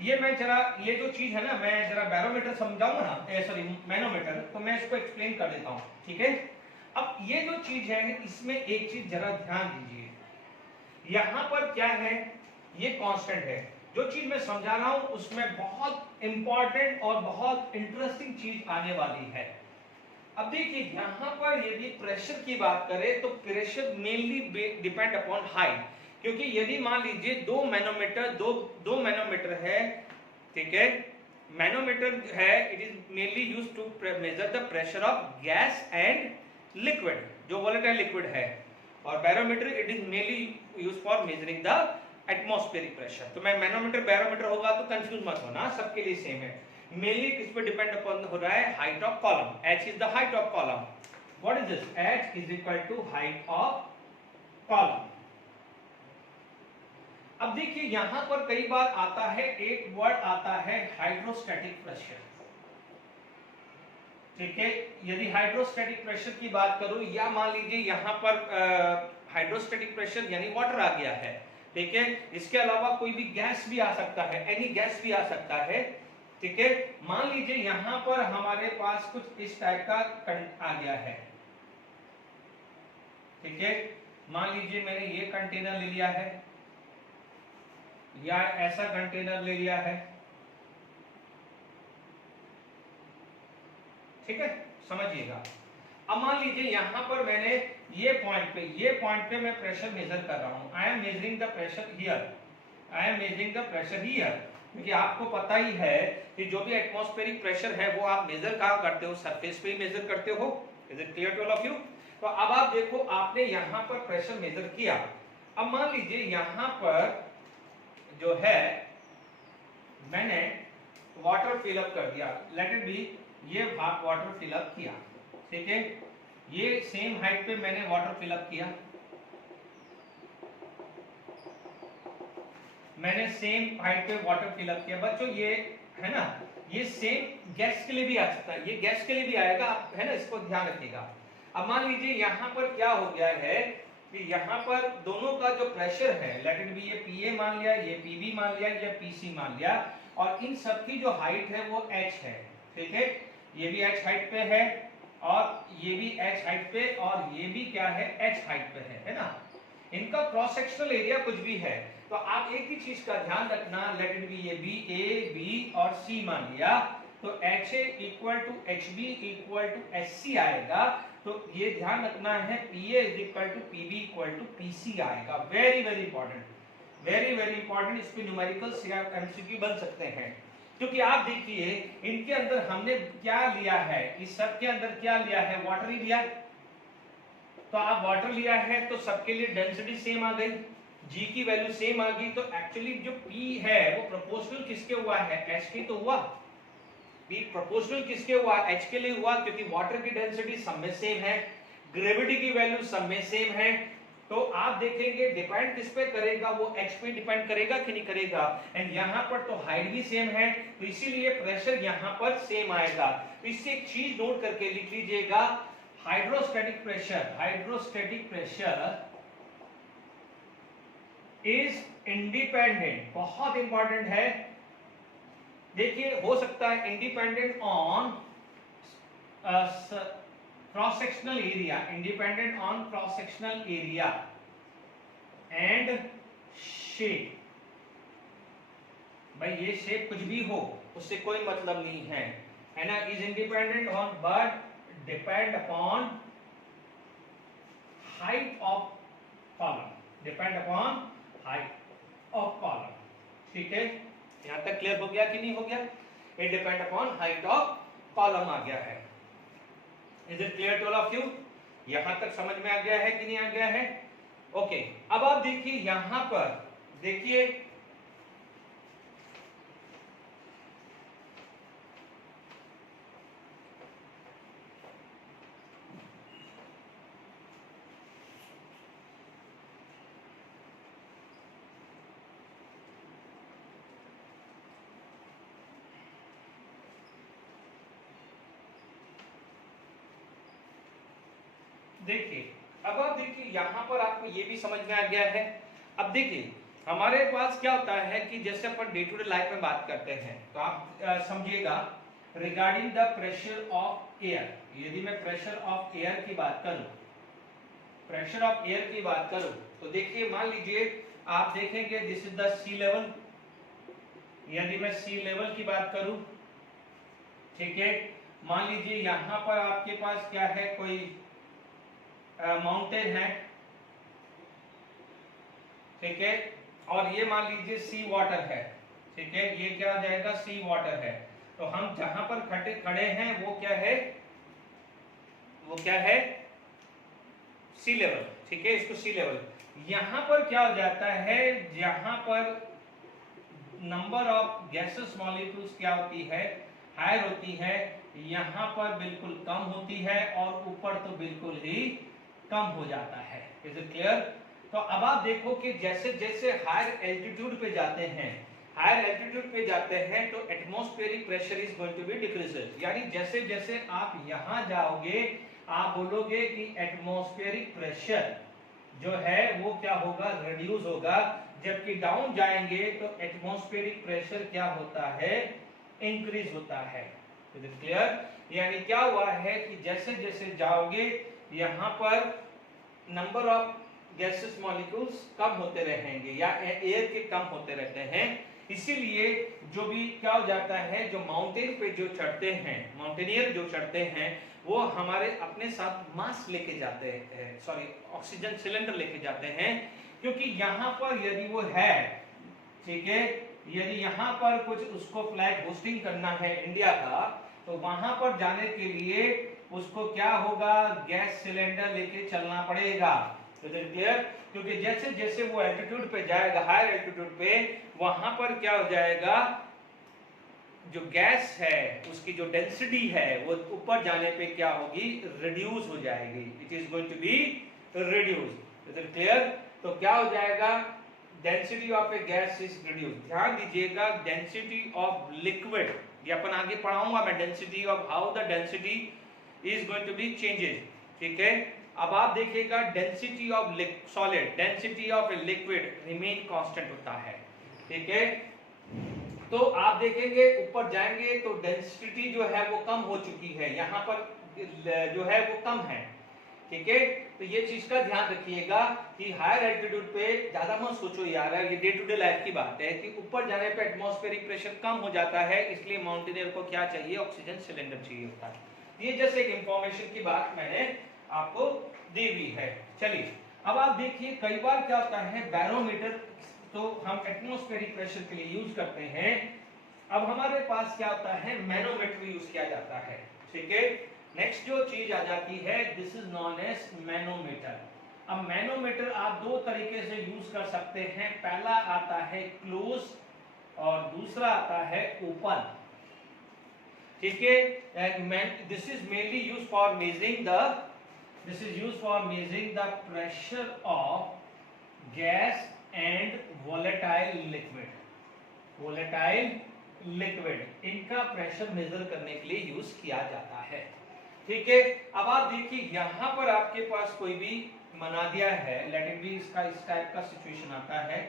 ये मैं जरा ये जो चीज है ना, मैं जरा बैरोमीटर समझाऊंगा ना, सॉरी मैनोमीटर, तो मैं इसको एक्सप्लेन कर देता हूं, ठीक है। अब ये जो चीज है इसमें एक चीज जरा ध्यान दीजिए, यहां पर क्या है, ये कांस्टेंट है। जो चीज मैं समझा रहा हूं उसमें बहुत इंपॉर्टेंट और बहुत इंटरेस्टिंग चीज आने वाली है। अब देखिए यहां पर यदि प्रेशर की बात करें तो pressure mainly depend upon height, क्योंकि यदि मान लीजिए दो मैनोमीटर है, ठीक है, मैनोमीटर है, it is mainly used to measure the pressure of gas and liquid, जो वोलेटाइल लिक्विड है, और barometer it is mainly used for measuring the atmospheric pressure. तो मैं मैनोमीटर बैरोमीटर होगा तो कंफ्यूज मत होना, सबके लिए सेम है। मेनली किस पे डिपेंड अपॉन हो रहा है, height of column, h is the height of column. What is this, h is equal to height of column. अब देखिए यहां पर कई बार आता है एक वर्ड आता है हाइड्रोस्टैटिक प्रेशर, ठीक है। यदि हाइड्रोस्टैटिक प्रेशर की बात करूं, या मान लीजिए यहां पर हाइड्रोस्टैटिक प्रेशर यानी वाटर आ गया है, ठीक है, इसके अलावा कोई भी गैस भी आ सकता है, एनी गैस भी आ सकता है, ठीक है। मान लीजिए यहां पर हमारे पास कुछ इस टाइप का आ गया है, ठीक है। मान लीजिए मैंने ये कंटेनर ले लिया है या ऐसा कंटेनर ले लिया है, ठीक है, समझिएगा। अब मान लीजिए यहां पर मैंने ये पॉइंट पे मैं प्रेशर मेजर कर रहा हूं, I am measuring the pressure here, I am measuring the pressure here, क्योंकि आपको पता ही है कि जो भी एटमॉस्फेरिक प्रेशर है वो आप मेजर कहां करते हो, सरफेस पे ही मेजर करते हो। Is it clear to all of you? तो अब आप देखो, आपने यहां पर प्रेशर मेजर किया। अब मान लीजिए यहां पर जो है मैंने वाटर फिलअप कर दिया, लेट इट बी, ये भाग वाटर फिलअप किया, ठीक है, ये सेम हाइट पे मैंने वाटर फिलअप किया, मैंने सेम हाइट पे वाटर फिलअप किया। बच्चों ये है ना, ये सेम गैस के लिए भी आ सकता है, ये गैस के लिए भी आएगा, है ना, इसको ध्यान रखिएगा। अब मान लीजिए यहाँ पर क्या हो गया है कि यहाँ पर दोनों का जो प्रेशर है, लेट इट बी, ये PA मान लिया, ये PB मान लिया, या PC मान लिया, और इन सब की जो हाइट है वो H है, ठीक है, ये भी H हाइट पे है, और ये भी H हाइट पे, और ये भी क्या है, H हाइट पे है ना। इनका क्रॉस सेक्शनल एरिया कुछ भी है, तो आप एक ही चीज का ध्यान रखना, लेट इट बी, ये बी, A, B और C मान लिया, तो HA equal to HB equal to HC आएगा। तो ये ध्यान रखना है, PA is equal to PB equal to PC आएगा। Very very important, very very important, इस पे न्यूमेरिकल्स या MCQ बन सकते हैं, क्योंकि आप देखिए इनके अंदर हमने क्या लिया है, इस सब के अंदर क्या लिया है, वाटर ही लिया, तो आप वाटर लिया है तो सबके लिए डेंसिटी सेम आ गई, G की वैल्यू सेम आ गई, तो एक्चुअली जो P है वो प्रोपोर्शनल किसके हुआ है, H के तो हुआ, P प्रोपोर्शनल किसके हुआ, H के लिए हुआ, क्योंकि वाटर की डेंसिटी सब में सेम है, ग्रेविटी की वैल्यू सब में सेम है। तो आप देखेंगे डिपेंड किस पे करेगा, वो H पे डिपेंड करेगा कि नहीं करेगा, एंड यहाँ पर तो हाइट भी सेम है, तो इसीलिए प्रेशर यहाँ पर सेम आएगा। तो इससे एक चीज नोट करके लिख लीजिएगा, हाइड्रोस्टैटिक प्रेशर इज इंडिपेंडेंट, बहुत इंपॉर्टेंट है। देखिए हो सकता है independent on cross sectional area, independent on cross sectional area and shape. भाई ये शेप कुछ भी हो उससे कोई मतलब नहीं है ना, is independent on but depend upon height of column, depend upon height of column, ठीक है। यहां तक क्लियर हो गया कि नहीं हो गया, it depend upon height of column आ गया है। Is it clear to all of you? यहां तक समझ में आ गया है कि नहीं आ गया है? ओके, अब आप देखिए यहां पर देखिए देखिए अब आप देखिए यहाँ पर आपको ये भी समझ में आ गया है। अब देखिए हमारे पास क्या होता है कि जैसे अपन डे टू डे लाइफ में बात करते हैं तो आप समझिएगा regarding the pressure of air, यदि मैं प्रेशर ऑफ एयर की बात करूं, प्रेशर ऑफ एयर की बात करूं तो देखिए मान लीजिए आप देखेंगे this is the sea level, यदि मैं सी लेवल की बात करूं, ठीक है, मान लीजिए यहां पर आपके पास क्या है, कोई माउंटेन है, ठीक है, और ये मान लीजिए सी वाटर है, ठीक है, ये क्या हो जाएगा, सी वाटर है। तो हम जहां पर खड़े हैं वो क्या है, वो क्या है, सी लेवल, ठीक है, इसको सी लेवल। यहां पर क्या हो जाता है, यहां पर नंबर ऑफ गैसेस मॉलिक्यूल्स क्या होती है, हायर होती है, यहां पर बिल्कुल कम होती है और ऊपर तो बिल्कुल ही कम हो जाता है। Is it clear? तो अब आप देखो कि जैसे जैसे हायर एल्टीट्यूड पे जाते हैं, हायर एल्टीट्यूड पे जाते हैं तो atmospheric pressure is going to be decreases, यानी जैसे जैसे आप यहां जाओगे आप बोलोगे कि एटमॉस्फेरिक प्रेशर जो है वो क्या होगा, रिड्यूस होगा, जबकि डाउन जाएंगे तो एटमॉस्फेरिक प्रेशर क्या होता है, इंक्रीज होता है। Is it clear? यानी क्या हुआ है कि जैसे जैसे जाओगे यहां पर नंबर ऑफ गैसेस मॉलिक्यूल्स कम होते रहेंगे या एयर के कम होते रहते हैं, इसीलिए जो भी क्या हो जाता है, जो माउंटेन पे जो चढ़ते हैं, माउंटेनियर जो चढ़ते हैं वो हमारे अपने साथ मास्क लेके जाते हैं, सॉरी ऑक्सीजन सिलेंडर लेके जाते हैं, क्योंकि यहाँ पर यदि वो है, ठीक है, यदि यहाँ पर कुछ उसको फ्लैग होस्टिंग करना है इंडिया का, तो वहां पर जाने के लिए उसको क्या होगा, गैस सिलेंडर लेके चलना पड़ेगा। क्लियर? क्योंकि जैसे जैसे वो एल्टीट्यूड पे जाएगा, हायर एल्टीट्यूड पे, वहां पर क्या हो जाएगा, जो गैस है उसकी जो डेंसिटी है वो ऊपर जाने पे क्या होगी, रिड्यूस हो जाएगी, it is going to be reduce. Is it clear? तो क्या हो जाएगा, density of a gas is reduce. ध्यान दीजिएगा, डेंसिटी ऑफ लिक्विड, ये अपन आगे पढ़ाऊंगा मैं, density of how the density is going to be changes, ठीक है। अब आप देखिएगा density of solid, density of a liquid remain constant होता है, ठीक है। तो आप देखेंगे ऊपर जाएंगे तो डेंसिटी जो है वो कम हो चुकी है, यहाँ पर जो है वो कम है, ठीक है। तो ये चीज का ध्यान रखिएगा कि हायर एल्टीट्यूड पे ज्यादा मत सोचो यार, ये डे टू डे लाइफ की बात है कि ऊपर जाने पे एटमॉस्फेरिक प्रेशर कम हो जाता है, इसलिए माउंटेनियर को क्या चाहिए, ऑक्सीजन सिलेंडर चाहिए होता है। ये जैसे एक इंफॉर्मेशन की बात मैंने आपको दी हुई है। चलिए अब आप देखिए कई बार क्या होता है, बैरोमीटर तो हम एटमॉस्फेरिक प्रेशर के लिए यूज करते हैं, अब हमारे पास क्या होता है, मैनोमीटर यूज किया जाता है, ठीक है। नेक्स्ट जो चीज आ जाती है, this is known as manometer. अब मैनोमीटर आप दो तरीके से यूज कर सकते हैं, पहला आता है क्लोज और दूसरा आता है ओपन, ठीक है। This is mainly use for measuring the, this is used for measuring the pressure of gas and volatile liquid, volatile liquid, इनका प्रेशर मेजर करने के लिए यूज किया जाता है, ठीक है। अब आप देखिए यहाँ पर आपके पास कोई भी बना दिया है, लेट इट बी, इसका इस टाइप का सिचुएशन आता है,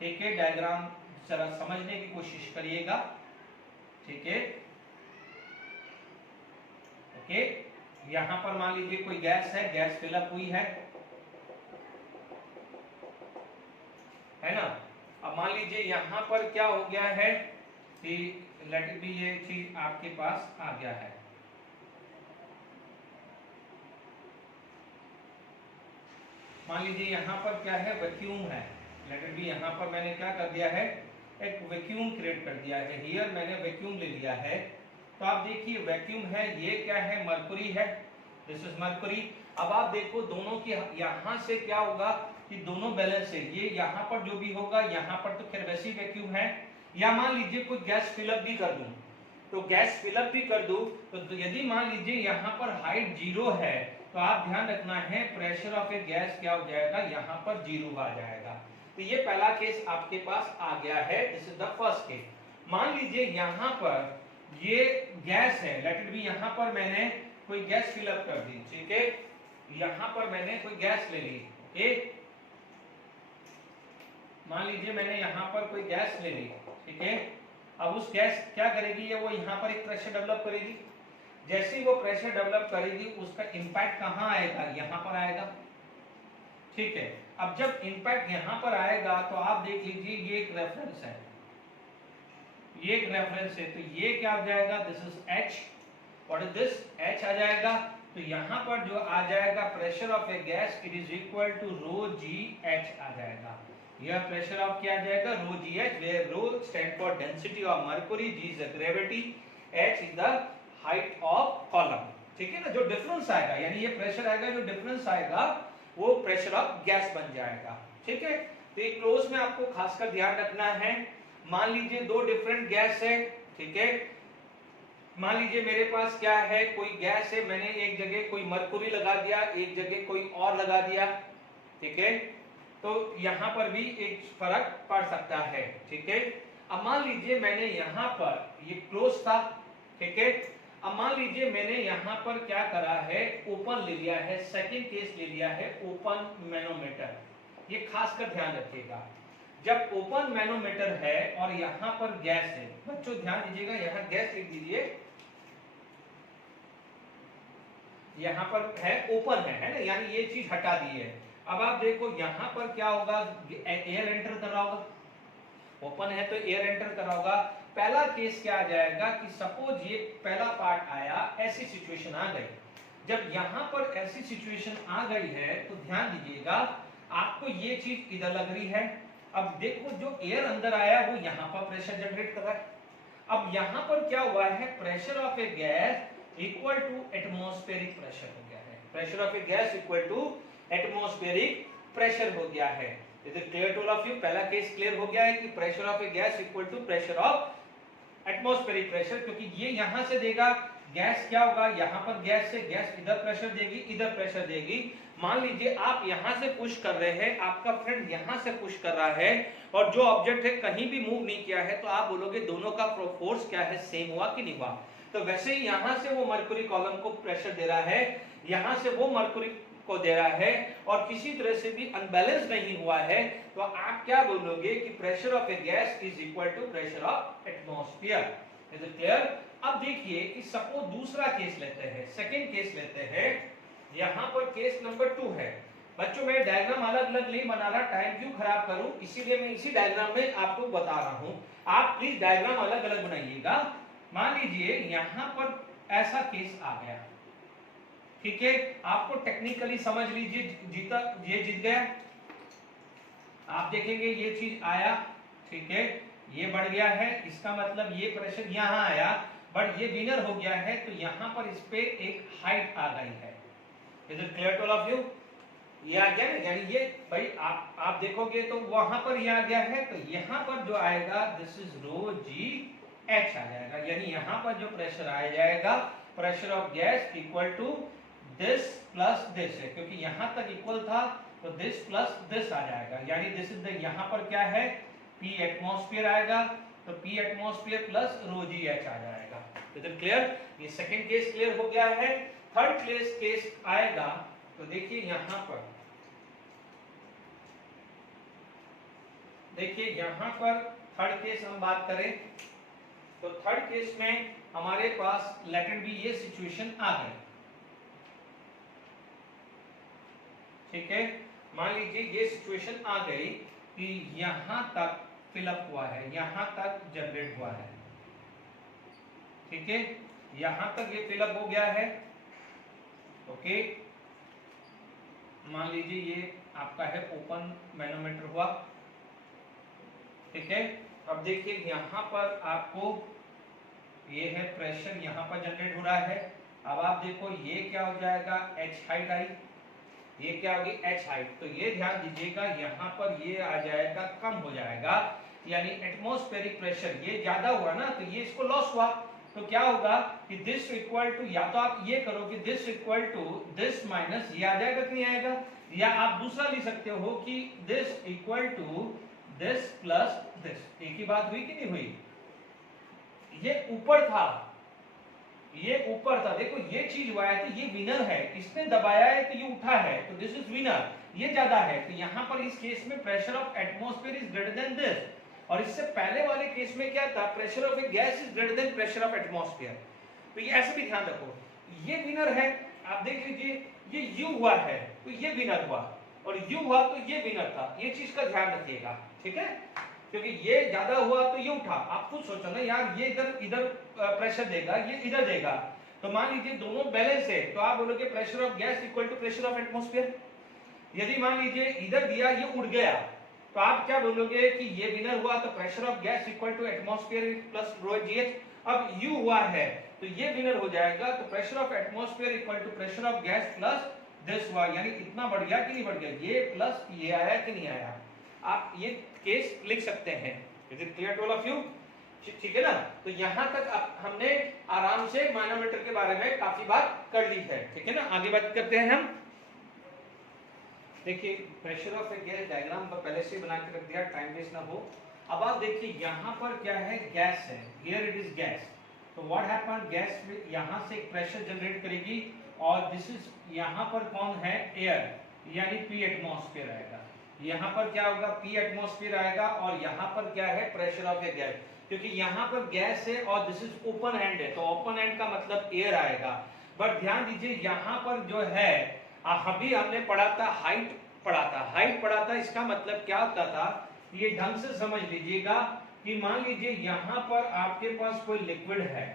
ठीक है। डायग्राम जरा समझने की कोशिश करिएगा, ठीक है, ओके। यहां पर मान लीजिए कोई गैस है, गैस फिलअप हुई है ना। अब मान लीजिए यहां पर क्या हो गया है कि लेट इट बी, ये चीज आपके पास आ गया है, मान लीजिए यहां पर क्या है, वैक्यूम है, लेट इट बी, यहां पर मैंने क्या कर दिया है, एक वैक्यूम क्रिएट कर दिया है, हियर मैंने वैक्यूम ले लिया है। तो आप देखिए वैक्यूम है, ये क्या है, मरकुरी है, दिस इज मरकुरी। अब आप देखो दोनों की यहां से क्या होगा कि दोनों बैलेंस है, ये यहां पर जो भी होगा, यहां पर तो खैर वैसी वैक्यूम है, या मान लीजिए कोई गैस फिलअप भी कर दूं, तो गैस फिलअप भी कर दूं तो यदि मान लीजिए यहां पर हाइट 0 है, तो आप ध्यान रखना है प्रेशर ऑफ ए गैस क्या हो जाएगा, यहां पर 0 आ जाएगा। तो ये पहला केस आपके पास आ गया है, this is the first case. मान लीजिए यहां पर ये गैस है, लेट इट बी, यहां पर मैंने कोई गैस फिलअप कर दी, ठीक है, यहां पर मैंने कोई गैस ले ली, ओके, मान लीजिए मैंने यहां पर कोई गैस ले ली, ठीक है। अब उस गैस क्या करेगी, वो यहां पर एक प्रेशर डेवलप करेगी। जैसे ही वो प्रेशर डेवलप करेगी उसका इंपैक्ट कहां आएगा, यहां पर आएगा, ठीक है। अब जब इंपैक्ट यहां पर आएगा तो आप देख लीजिए ये एक रेफरेंस है, ये एक रेफरेंस है, तो ये क्या आ जाएगा, this is H, what is this, H आ जाएगा। तो यहां पर जो आ जाएगा pressure of a gas, it is equal to rho ji H आ जाएगा। यह प्रेशर ऑफ क्या आ जाएगा, rho ji H, where rho stand for density of mercury, G is the gravity, H is the height of column, ठीक है ना। जो डिफरेंस आएगा, यानी ये प्रेशर आएगा, जो डिफरेंस आएगा वो प्रेशर ऑफ गैस बन जाएगा, ठीक है। तो एक क्लोज में आपको खासकर ध्यान रखना है। मान लीजिए दो डिफरेंट गैस है, ठीक है। मान लीजिए मेरे पास क्या है, कोई गैस है, मैंने एक जगह कोई मरकुरी लगा दिया, एक जगह कोई और लगा दिया, ठीक है। तो यहां पर भी एक फर्क पड़ सकता है, ठीक है। अब मान लीजिए मैंने यहां पर, ये क्लोज था, ठीक है। अब मान लीजिए मैंने यहां पर क्या करा है, ओपन ले लिया है, सेकंड केस ले लिया है ओपन मैनोमीटर। ये खासकर ध्यान रखिएगा, जब ओपन मैनोमीटर है और यहां पर गैस है, बच्चों ध्यान दीजिएगा, यहां गैस लिख दीजिए, यहां पर है ओपन है ना, यानी ये चीज हटा दी है। अब आप देखो यहां पर क्या होगा, एयर एंटर कर रहा होगा, ओपन है तो एयर एंटर कर रहा होगा। पहला केस क्या आ जाएगा कि सपोज ये पहला पार्ट आया, ऐसी सिचुएशन आ गई। जब यहां पर ऐसी सिचुएशन आ गई है तो ध्यान दीजिएगा, आपको ये चीज इधर लग रही है। अब देखो जो एयर अंदर आया वो यहां पर प्रेशर जनरेट कर रहा है। अब यहां पर क्या हुआ है, pressure of a gas equal to atmospheric pressure हो गया है, pressure of a gas equal to atmospheric pressure हो गया है। Is it clear to all of you? पहला केस क्लियर हो गया है कि pressure of a gas equal to pressure of atmospheric pressure, क्योंकि ये यहां से देगा गैस, क्या होगा यहां पर गैस से गैस इधर प्रेशर देगी, इधर प्रेशर देगी। मान लीजिए आप यहां से पुश कर रहे हैं, आपका फ्रेंड यहां से पुश कर रहा है, और जो ऑब्जेक्ट है कहीं भी मूव नहीं किया है, तो आप बोलोगे दोनों का फोर्स क्या है, सेम हुआ कि नहीं हुआ। तो वैसे ही यहां से वो मरकुरी कॉलम को प्रेशर दे रहा है, यहां से वो मरकुरी को दे रहा है, और किसी तरह से भी अनबैलेंस नहीं हुआ है, तो आप क्या बोलोगे कि pressure of a gas is equal to pressure of atmosphere. Is it clear? अब देखिए कि सपोज दूसरा केस लेते हैं, सेकंड केस लेते हैं, यहां पर केस नंबर 2 है। बच्चों मैं डायग्राम अलग अलग नहीं बना रहा, टाइम क्यों खराब करूं, इसीलिए मैं इसी डायग्राम में आपको बता रहा हूं। आप प्लीज डायग्राम अलग अलग बनाइएगा। मान लीजिए यहां पर ऐसा केस आ गया, ठीक है, आपको टेक्निकली समझ लीजिए, जीता ये जीत गया। आप देखेंगे ये चीज आया, ठीक है, ये बढ़ गया है, इसका मतलब ये प्रेशर यहां आया, बट ये विनर हो गया है, तो यहां पर इस पे एक हाइट आ गई है। Is it clear to all of you? ये आ गया ना, यानी ये भाई आप देखोगे तो वहां पर ये आ गया है, तो यहां पर जो आएगा this is rho ji H आ जाएगा, यानी यहां पर जो प्रेशर आ जाएगा, pressure of gas equal to this plus this है, क्योंकि यहां तक इक्वल था तो दिस प्लस दिस आ जाएगा, यानी दिस इज द, यहां पर क्या है, P एटमॉस्फेयर आएगा, तो P एटमॉस्फेयर प्लस रो जी एच आ जाएगा। Is it clear? ये सेकंड केस क्लियर हो गया है। थर्ड केस आएगा, तो देखिए यहां पर, देखिए यहां पर थर्ड केस हम बात करें, तो थर्ड केस में हमारे पास लेट बी ये सिचुएशन आ गई, ठीक है। मान लीजिए ये सिचुएशन आ गई कि यहां तक फिलअप हुआ है, यहां तक जनरेट हुआ है, ठीक है, यहां तक ये फिलअप हो गया है, ओके। मान लीजिए ये आपका है ओपन मैनोमीटर हुआ, ठीक है। अब देखिए यहां पर आपको ये है प्रेशर यहां पर जनरेट हो रहा है। अब आप देखो ये क्या हो जाएगा, एच हाइट आई, ये क्या होगी एच हाइट, तो ये ध्यान दीजिएगा यहां पर ये आ जाएगा, कम हो जाएगा, यानी एटमॉस्फेरिक प्रेशर ये ज्यादा हुआ ना, तो ये इसको लॉस हुआ, तो क्या होगा कि दिस इक्वल टू, या तो आप ये करो कि this equal to this minus ये आ जाएगा कि नहीं आएगा, या आप दूसरा लिख सकते हो कि this equal to this plus this. एक ही बात हुई कि नहीं हुई? ये ऊपर था, ये ऊपर था, देखो ये चीज हुआ है तो ये विनर है, इसने दबाया है तो ये उठा है, तो दिस इज विनर, ये ज्यादा है, तो यहाँ पर इस केस में pressure of atmosphere is greater than this. और इससे पहले वाले केस में क्या था, pressure of a gas is greater than pressure of atmosphere. तो ये ऐसे भी ध्यान रखो, ये विनर है, आप देख लीजिए ये यू हुआ है तो ये विनर हुआ, और यू हुआ तो ये विनर था, ये चीज का ध्यान रखिएगा, ठीक है, क्योंकि ये ज्यादा हुआ तो ये उठा। आप खुद सोचो ना यार, ये इधर इधर प्रेशर देगा, ये इधर देगा, तो मान लीजिए दोनों बैलेंस है, तो आप बोलोगे pressure of gas equal to pressure of atmosphere. यदि मान लीजिए इधर दिया, ये उड़ गया, तो आप क्या बोलोगे कि ये विनर हुआ, तो pressure of gas equal to atmosphere plus rho gh. अब यू हुआ है तो ये विनर हो जाएगा, तो pressure of atmosphere equal to pressure of gas plus this हुआ, यानी इतना बढ़ गया कि नहीं बढ़ गया, ये प्लस ये आया कि नहीं आया। आप ये केस लिख सकते हैं। Is it clear to all of you? ठीक है ना। तो यहां तक हमने आराम से माइनोमीटर के बारे में काफी बात कर ली है, ठीक है ना। आगे बात करते हैं हम। देखिए pressure of a gas diagram पहले से बना के रख दिया, टाइम वेस्ट ना हो। अब आप देखिए यहाँ पर क्या है, गैस है, हियर इट इज गैस। तो व्हाट हैपन, गैस यहाँ से एक प्रेशर जनरेट करेगी, और दिस इज यहाँ पर कौन है, एयर, यानी पी एटमॉस्फेयर आएगा। यहाँ पर क्या होगा, पी एटमॉस्फेयर आएगा, और यहाँ पर क्या है, प्रेशर ऑफ ए गैस, क्योंकि यहाँ पर गैस है और दिस इज ओपन एंड है, तो ओपन एंड का मतलब एयर आएगा। बट ध्यान दीजिए यहाँ पर जो है, अभी हमने पढ़ा था हाइट पढ़ा था, इसका मतलब क्या होता था, ये ढंग से समझ लीजिएगा कि मान लीजिए यहाँ पर आपके पास कोई लिक्विड है,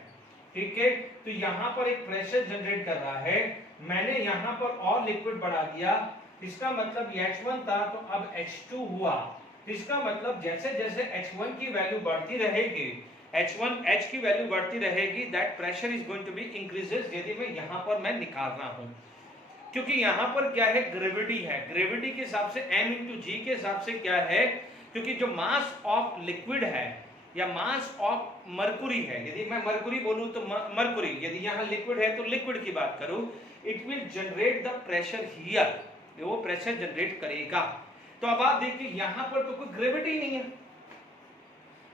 ठीक है, तो यहाँ पर एक प्रेशर जनरेट कर रहा है, मैंने यहाँ पर और लिक्विड बढ़ा दिया, इसका मतलब H1 था तो अब H2 हुआ, इसका मतलब जैसे जैसे H1 की वैल्यू बढ़ती रहेगी, H की वैल्यू बढ़ती रहेगी, that pressure is going to be increases. यदि मैं यहाँ पर मैं निकाल रहा हूँ, क्योंकि यहाँ पर क्या है, ग्रेविटी है, ग्रेविटी के हिसाब से m इंटू जी के हिसाब से क्या है, क्योंकि जो मास ऑफ लिक्विड है या मास ऑफ मरकुरी है, यदि मैं मरकुरी बोलूं तो मरकुरी, यदि यहाँ लिक्विड है तो लिक्विड की बात करूं, it will generate the pressure here, वो प्रेशर जनरेट करेगा। तो अब आप देखिए यहाँ पर तो कोई ग्रेविटी नहीं है,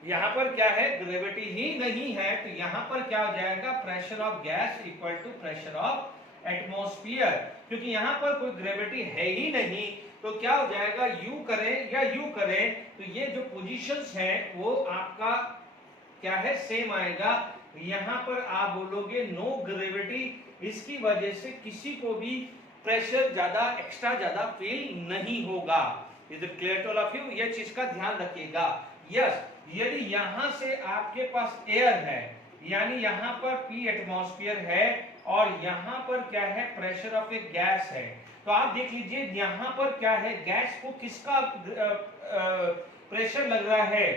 यहाँ पर क्या है, ग्रेविटी ही नहीं है, तो यहाँ पर क्या हो जाएगा, pressure of gas equal to pressure of atmosphere, क्योंकि यहाँ पर कोई ग्रेविटी है ही नहीं, तो क्या हो जाएगा, यू करें या यू करें, तो ये जो पोजीशंस हैं वो आपका क्या है, सेम आएगा। यहाँ पर आप बोलोगे नो ग्रेविटी, इसकी वजह से किसी को भी प्रेशर ज्यादा एक्स्ट्रा ज्यादा फील नहीं होगा। Is it clear to all of you? ये चीज का ध्यान रखिएगा। यस, यदि यहां से आपके पास एयर है, यानी यहाँ पर पी एटमॉस्फेयर है, और यहाँ पर क्या है, प्रेशर ऑफ ए गैस है, तो आप देख लीजिए यहाँ पर क्या है, गैस को किसका प्रेशर लग रहा है,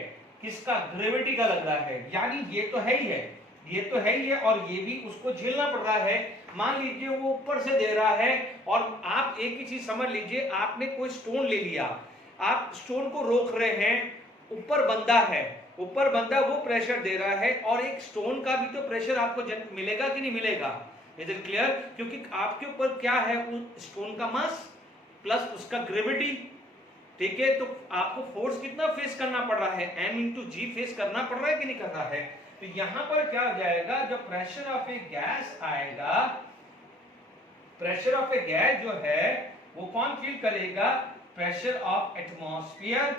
किसका, ग्रेविटी का लग रहा है, यानी ये तो है ही है, ये तो है ही है, और ये भी उसको झेलना पड़ रहा है। मान लीजिए वो ऊपर से दे रहा है, और आप एक ही चीज समझ लीजिए, आपने कोई स्टोन ले लिया, आप स्टोन को रोक रहे हैं, ऊपर बंदा है, ऊपर बंदा वो प्रेशर दे रहा है, और एक स्टोन का भी तो प्रेशर आपको मिलेगा कि नहीं मिलेगा। Is it clear? क्योंकि आपके ऊपर क्या है, उस स्टोन का मास प्लस उसका ग्रेविटी, ठीक है, तो आपको फोर्स कितना फेस करना पड़ रहा है, m इंटू जी फेस करना पड़ रहा है कि नहीं कर रहा है। तो यहां पर क्या हो जाएगा, जब प्रेशर ऑफ ए गैस आएगा, प्रेशर ऑफ ए गैस जो है वो कौन फील करेगा, प्रेशर ऑफ एटमॉस्फेयर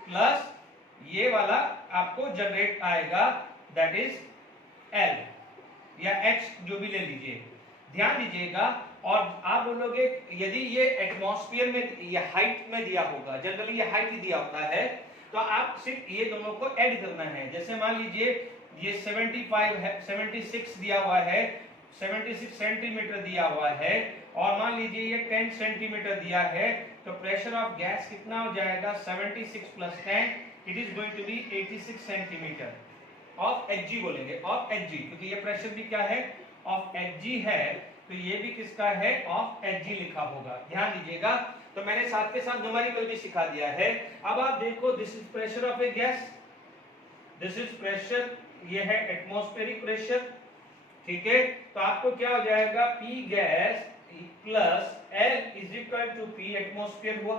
प्लस ये वाला आपको जनरेट आएगा, दैट इज L या H, जो भी ले लीजिए, ध्यान दीजिएगा। और आप बोलोगे यदि ये एटमॉस्फेयर में या हाइट में दिया होगा, जनरली ये हाइट ही दिया होता है, तो आप सिर्फ ये दोनों को ऐड करना है। जैसे मान लीजिए ये 75 है, 76 दिया हुआ है, 76 सेंटीमीटर दिया हुआ है, और मान लीजिए ये 10 सेंटीमीटर दिया है, तो प्रेशर ऑफ गैस कितना हो जाएगा, 76 plus 10, it is going to be 86 centimetre of Hg बोलेंगे, ऑफ Hg, क्योंकि ये प्रेशर भी क्या है, ऑफ Hg है, तो ये भी किसका है, ऑफ Hg लिखा होगा, ध्यान दीजिएगा। तो मैंने साथ के साथ न्यूमेरिकल भी सिखा दिया है। अब आप देखो, this is pressure of a gas, this is pressure, ये है एटमॉस्फेरिक प्रेशर, ठीक है, तो आपको क्या हो जाएगा, P gas plus L is equal to P atmosphere हुआ,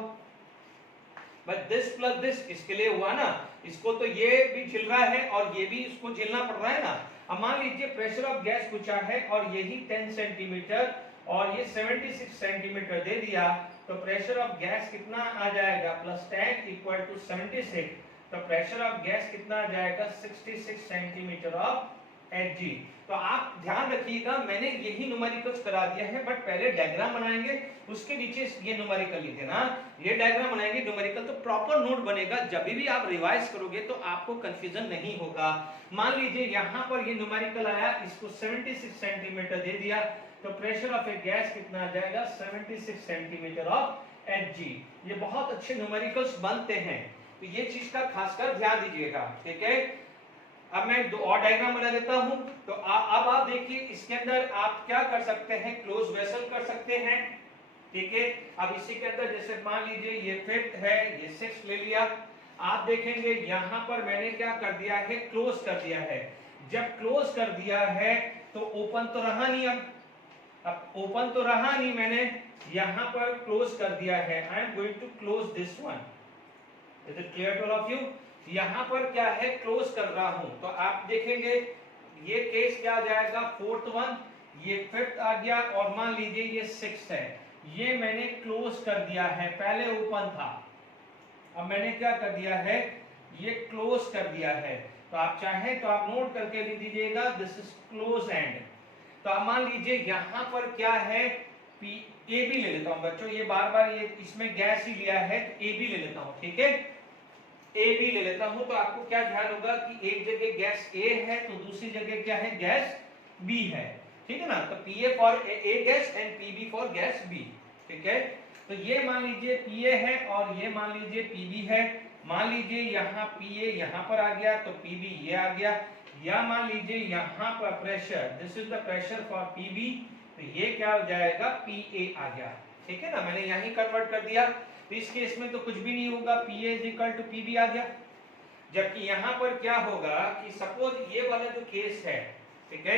बट दिस प्लस दिस इसके लिए हुआ ना, इसको तो ये भी झेल रहा है और ये भी इसको झेलना पड़ रहा है ना। अब मान लीजिए प्रेशर ऑफ गैस पूछा है और यही 10 सेंटीमीटर और ये 76 सेंटीमीटर दे दिया, तो प्रेशर ऑफ गैस कितना आ जाएगा, प्लस 10 इक्वल टू 76, तो प्रेशर ऑफ गैस कितना आ जाएगा 66 सेंटीमीटर ऑफ Hg। तो आप ध्यान रखिएगा, मैंने यही न्यूमेरिकल्स करा दिया है, बट पहले डायग्राम बनाएंगे, उसके नीचे ये न्यूमेरिकल लिख देना, ये डायग्राम बनाएंगे न्यूमेरिकल, तो प्रॉपर नोट बनेगा, जब भी आप रिवाइज करोगे तो आपको कंफ्यूजन नहीं होगा। मान लीजिए यहाँ पर ये न्यूमेरिकल आया, इसको 76 सेंटीमीटर दे दिया, तो प्रेशर ऑफ ए गैस कितना आ जाएगा 76 सेंटीमीटर ऑफ Hg। ये बहुत अच्छे न्यूमेरिकल्स बनते हैं, तो ये चीज का खासकर ध्यान दीजिएगा, ठीक है। अब मैं दो और डायग्राम बना देता हूं, तो अब आप देखिए इसके अंदर आप क्या कर सकते हैं, क्लोज वेसल कर सकते हैं, ठीक है। अब इसी के अंदर जैसे मान लीजिए ये 5th है, ये 6th ले लिया, आप देखेंगे यहां पर मैंने क्या कर दिया है, क्लोज कर दिया है। जब क्लोज कर दिया है तो ओपन तो रहा नहीं, अब ओपन तो रहा नहीं, मैंने यहां पर क्लोज कर दिया है। I am going to close this one, is it clear to all of you. यहां पर क्या है, क्लोज कर रहा हूं, तो आप देखेंगे ये केस क्या आ जाएगा 4th वन, ये 5th आ गया, और मान लीजिए ये 6th है, ये मैंने क्लोज कर दिया है, पहले ओपन था, अब मैंने क्या कर दिया है, ये क्लोज कर दिया है। तो आप चाहें तो आप नोट करके लिख दीजिएगा, दिस इज क्लोज एंड। तो अब मान लीजिए यहां पर क्या है, ए बी ले लेता हूं बच्चों, ये बार बार ये इसमें गैस ही लिया है, तो ए बी ले लेता हूं, ठीक है, ए बी ले लेता हूं। तो आपको क्या ध्यान होगा कि एक जगह गैस ए है तो दूसरी जगह क्या है, गैस बी है, ठीक है ना। तो P A for A gas and P B for gas B, ठीक है। तो ये मान लीजिए पी ए है और ये मान लीजिए पी बी है। मान लीजिए यहाँ पी ए यहाँ पर आ गया तो पी बी ये आ गया, या मान लीजिए यहाँ पर pressure, this is the pressure for P B, तो ये क्या हो जाएगा, पी ए आ गया, ठीक है ना, मैंने यहीं कन्वर्ट कर दिया। तो इस केस में तो कुछ भी नहीं होगा, P A is equal to P B आ गया। जबकि यहाँ पर क्या होगा कि सपोज ये वाला जो केस है, ठीक है,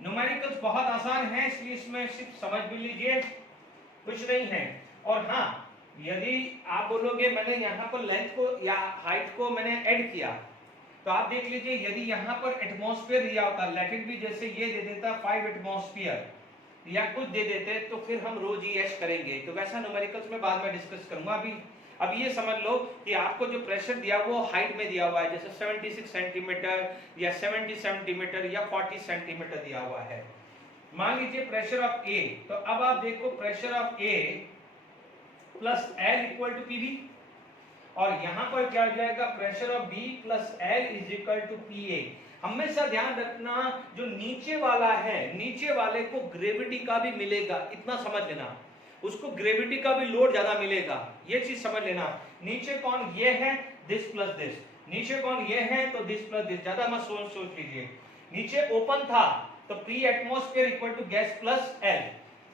न्यूमेरिकल्स बहुत आसान है, इसलिए इसमें सिर्फ समझ भी लीजिए, कुछ नहीं है। और हाँ, यदि आप बोलोगे मैंने यहाँ पर लेंथ को या हाइट को मैंने ऐड किया, तो आप देख लीजिए यदि यहाँ पर एटमॉस्फेयर दिया होता, लैटिन भी जैसे ये दे देता 5 एटमॉस्फेयर या कुछ दे देते, तो फिर हम रो जी एच करेंगे, तो वैसा न्यूमेरिकल्स में बाद में डिस्कस करूंगा। अब ये समझ लो कि आपको जो प्रेशर दिया वो हाइट में दिया हुआ है, जैसे 76 सेंटीमीटर या 70 सेंटीमीटर या 40 सेंटीमीटर दिया हुआ है। मान लीजिए प्रेशर ऑफ ए, तो अब आप देखो pressure of A plus L equal to P B, और यहां पर क्या हो जाएगा, pressure of B plus L is equal to P A. हमेशा ध्यान रखना, जो नीचे वाला है, नीचे वाले को ग्रेविटी का भी मिलेगा, इतना समझ लेना, उसको ग्रेविटी का भी लोड ज्यादा मिलेगा, ये चीज समझ लेना। नीचे कौन ये है, दिस प्लस दिस, नीचे कौन ये है तो दिस प्लस दिस, ज्यादा मत सोच लीजिए। नीचे ओपन था तो pre atmosphere equal to gas plus L,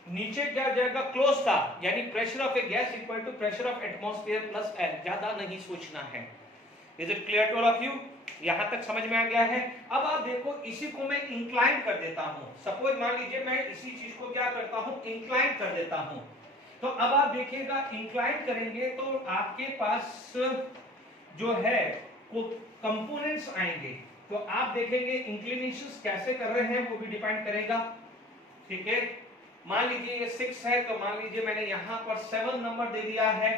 नीचे क्या हो जाएगा, क्लोज था, यानी pressure of a gas equal to pressure of atmosphere plus L, ज्यादा नहीं सोचना है। Is it clear to all of you, यहां तक समझ में आ गया है। अब आप देखो इसी को मैं इंक्लाइन कर देता हूं, सपोज मान लीजिए मैं इसी चीज को क्या करता हूं, इंक्लाइन कर देता हूं। तो अब आप देखिएगा इंक्लाइन करेंगे तो आपके पास जो है वो कंपोनेंट्स आएंगे, तो आप देखेंगे इंक्लिनेशंस कैसे कर रहे हैं वो भी डिपेंड करेगा, ठीक है। मान लीजिए ये 6 है, तो मान लीजिए मैंने यहां पर 7 नंबर दे दिया है,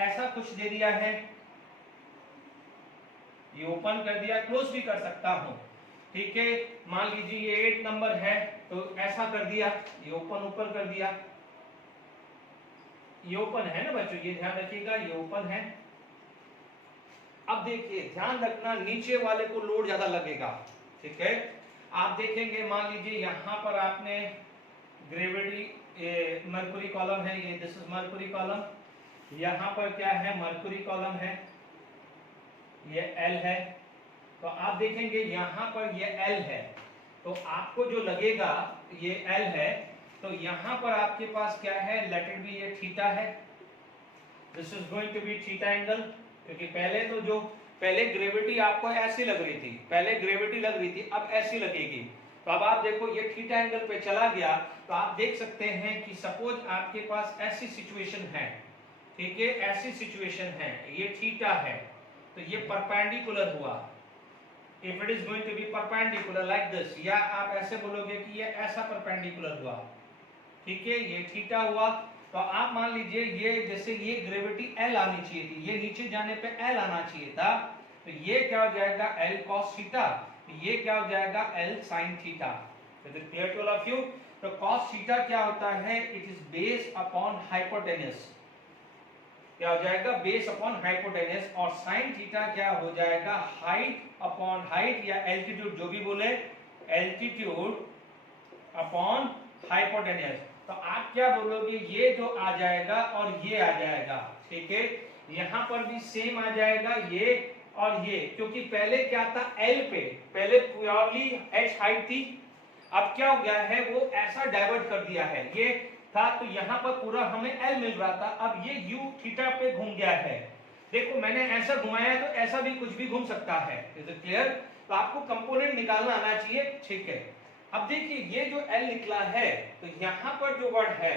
ऐसा कुछ दे दिया है, ये ओपन कर दिया, क्लोज भी कर सकता हूं, ठीक है। मान लीजिए ये 8 नंबर है तो ऐसा कर दिया, ये ओपन ऊपर कर दिया, ये ओपन है ना बच्चों, ये ध्यान रखिएगा, ये ओपन है। अब देखिए ध्यान रखना, नीचे वाले को लोड ज्यादा लगेगा, ठीक है। आप देखेंगे मान लीजिए यहां पर आपने ग्रेविटी मर्क्यूरी कॉलम है, ये दिस इज मर्क्यूरी कॉलम, यहां पर क्या है, मर्क्यूरी कॉलम है, ये एल है, तो आप देखेंगे यहां पर ये एल है, तो आपको जो लगेगा ये एल है, तो यहां पर आपके पास क्या है, लेट इट बी ये थीटा है, this is going to be theta angle, क्योंकि पहले ग्रेविटी आपको ऐसी लग रही थी, पहले ग्रेविटी लग रही थी, अब ऐसी लगेगी। तो अब आप देखो ये थीटा एंगल पे चला गया, तो आप देख सकते हैं कि सपोज आपके पास ऐसी सिचुएशन है, ठीक है, ऐसी सिचुएशन है, ये थीटा है, तो ये परपेंडिकुलर हुआ, if it is going to be perpendicular like this, या आप ऐसे बोलोगे कि ये ऐसा परपेंडिकुलर हुआ, ठीक है, ये थीटा हुआ, तो आप मान लीजिए ये जैसे ये ग्रेविटी L आनी चाहिए थी, ये नीचे जाने पे L आना चाहिए था, तो ये क्या हो जाएगा L cos थीटा, ये क्या हो जाएगा L sin theta. Is it clear to all of you? तो cos थीटा क्या होता है, it is based upon hypotenuse, क्या हो जाएगा बेस अपॉन हाइपोटेनस, और sin थीटा क्या हो जाएगा हाइट अपॉन हाइट या एल्टीट्यूड, जो भी बोले, एल्टीट्यूड अपॉन हाइपोटेनस। तो आप क्या बोलोगे, ये जो आ जाएगा और ये आ जाएगा, ठीक है, यहां पर भी सेम आ जाएगा ये और ये, क्योंकि पहले क्या था L पे, पहले प्योरली h हाइट थी, अब क्या हो गया है वो ऐसा डाइवर्ट कर दिया है, ये था तो यहां पर पूरा हमें L मिल रहा था, अब ये u थीटा पे घूम गया है, देखो मैंने ऐसा घुमाया तो ऐसा भी कुछ भी घूम सकता है। Is it clear? तो आपको कंपोनेंट निकालना आना चाहिए, ठीक है। अब देखिए ये जो L निकला है, तो यहां पर जो वर्ड है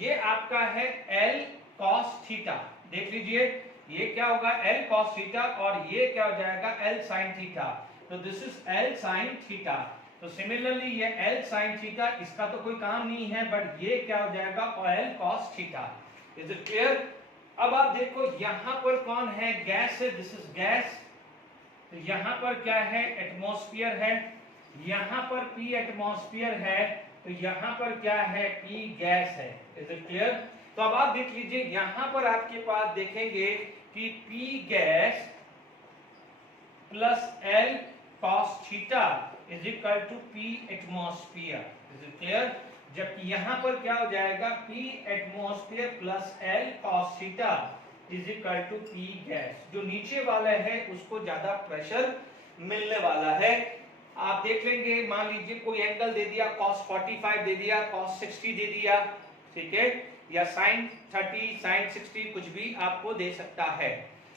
ये आपका है L cos थीटा, देख लीजिए ये क्या होगा L cos थीटा और ये क्या हो जाएगा L sin थीटा, तो this is L sin theta. तो सिमिलरली ये L sin थीटा, इसका तो कोई काम नहीं है, बट ये क्या हो जाएगा L cos theta. Is it clear? अब आप देखो यहां पर कौन है, गैस है, दिस इज गैस, तो यहां पर क्या है एटमॉस्फेयर है, यहां पर P एटमॉस्फेयर है, तो यहां पर क्या है P गैस है। Is it clear? तो अब आप देख लीजिए यहां पर आपके पास देखेंगे कि P gas plus L cos theta is equal to P atmosphere. Is it clear? जबकि यहां पर क्या हो जाएगा P atmosphere plus L cos theta is equal to P gas, जो नीचे वाला है उसको ज्यादा प्रेशर मिलने वाला है। आप देख लेंगे, मान लीजिए कोई एंगल दे दिया cos 45 दे दिया, cos 60 दे दिया, ठीक है, या sin 30 sin 60 कुछ भी आपको दे सकता है।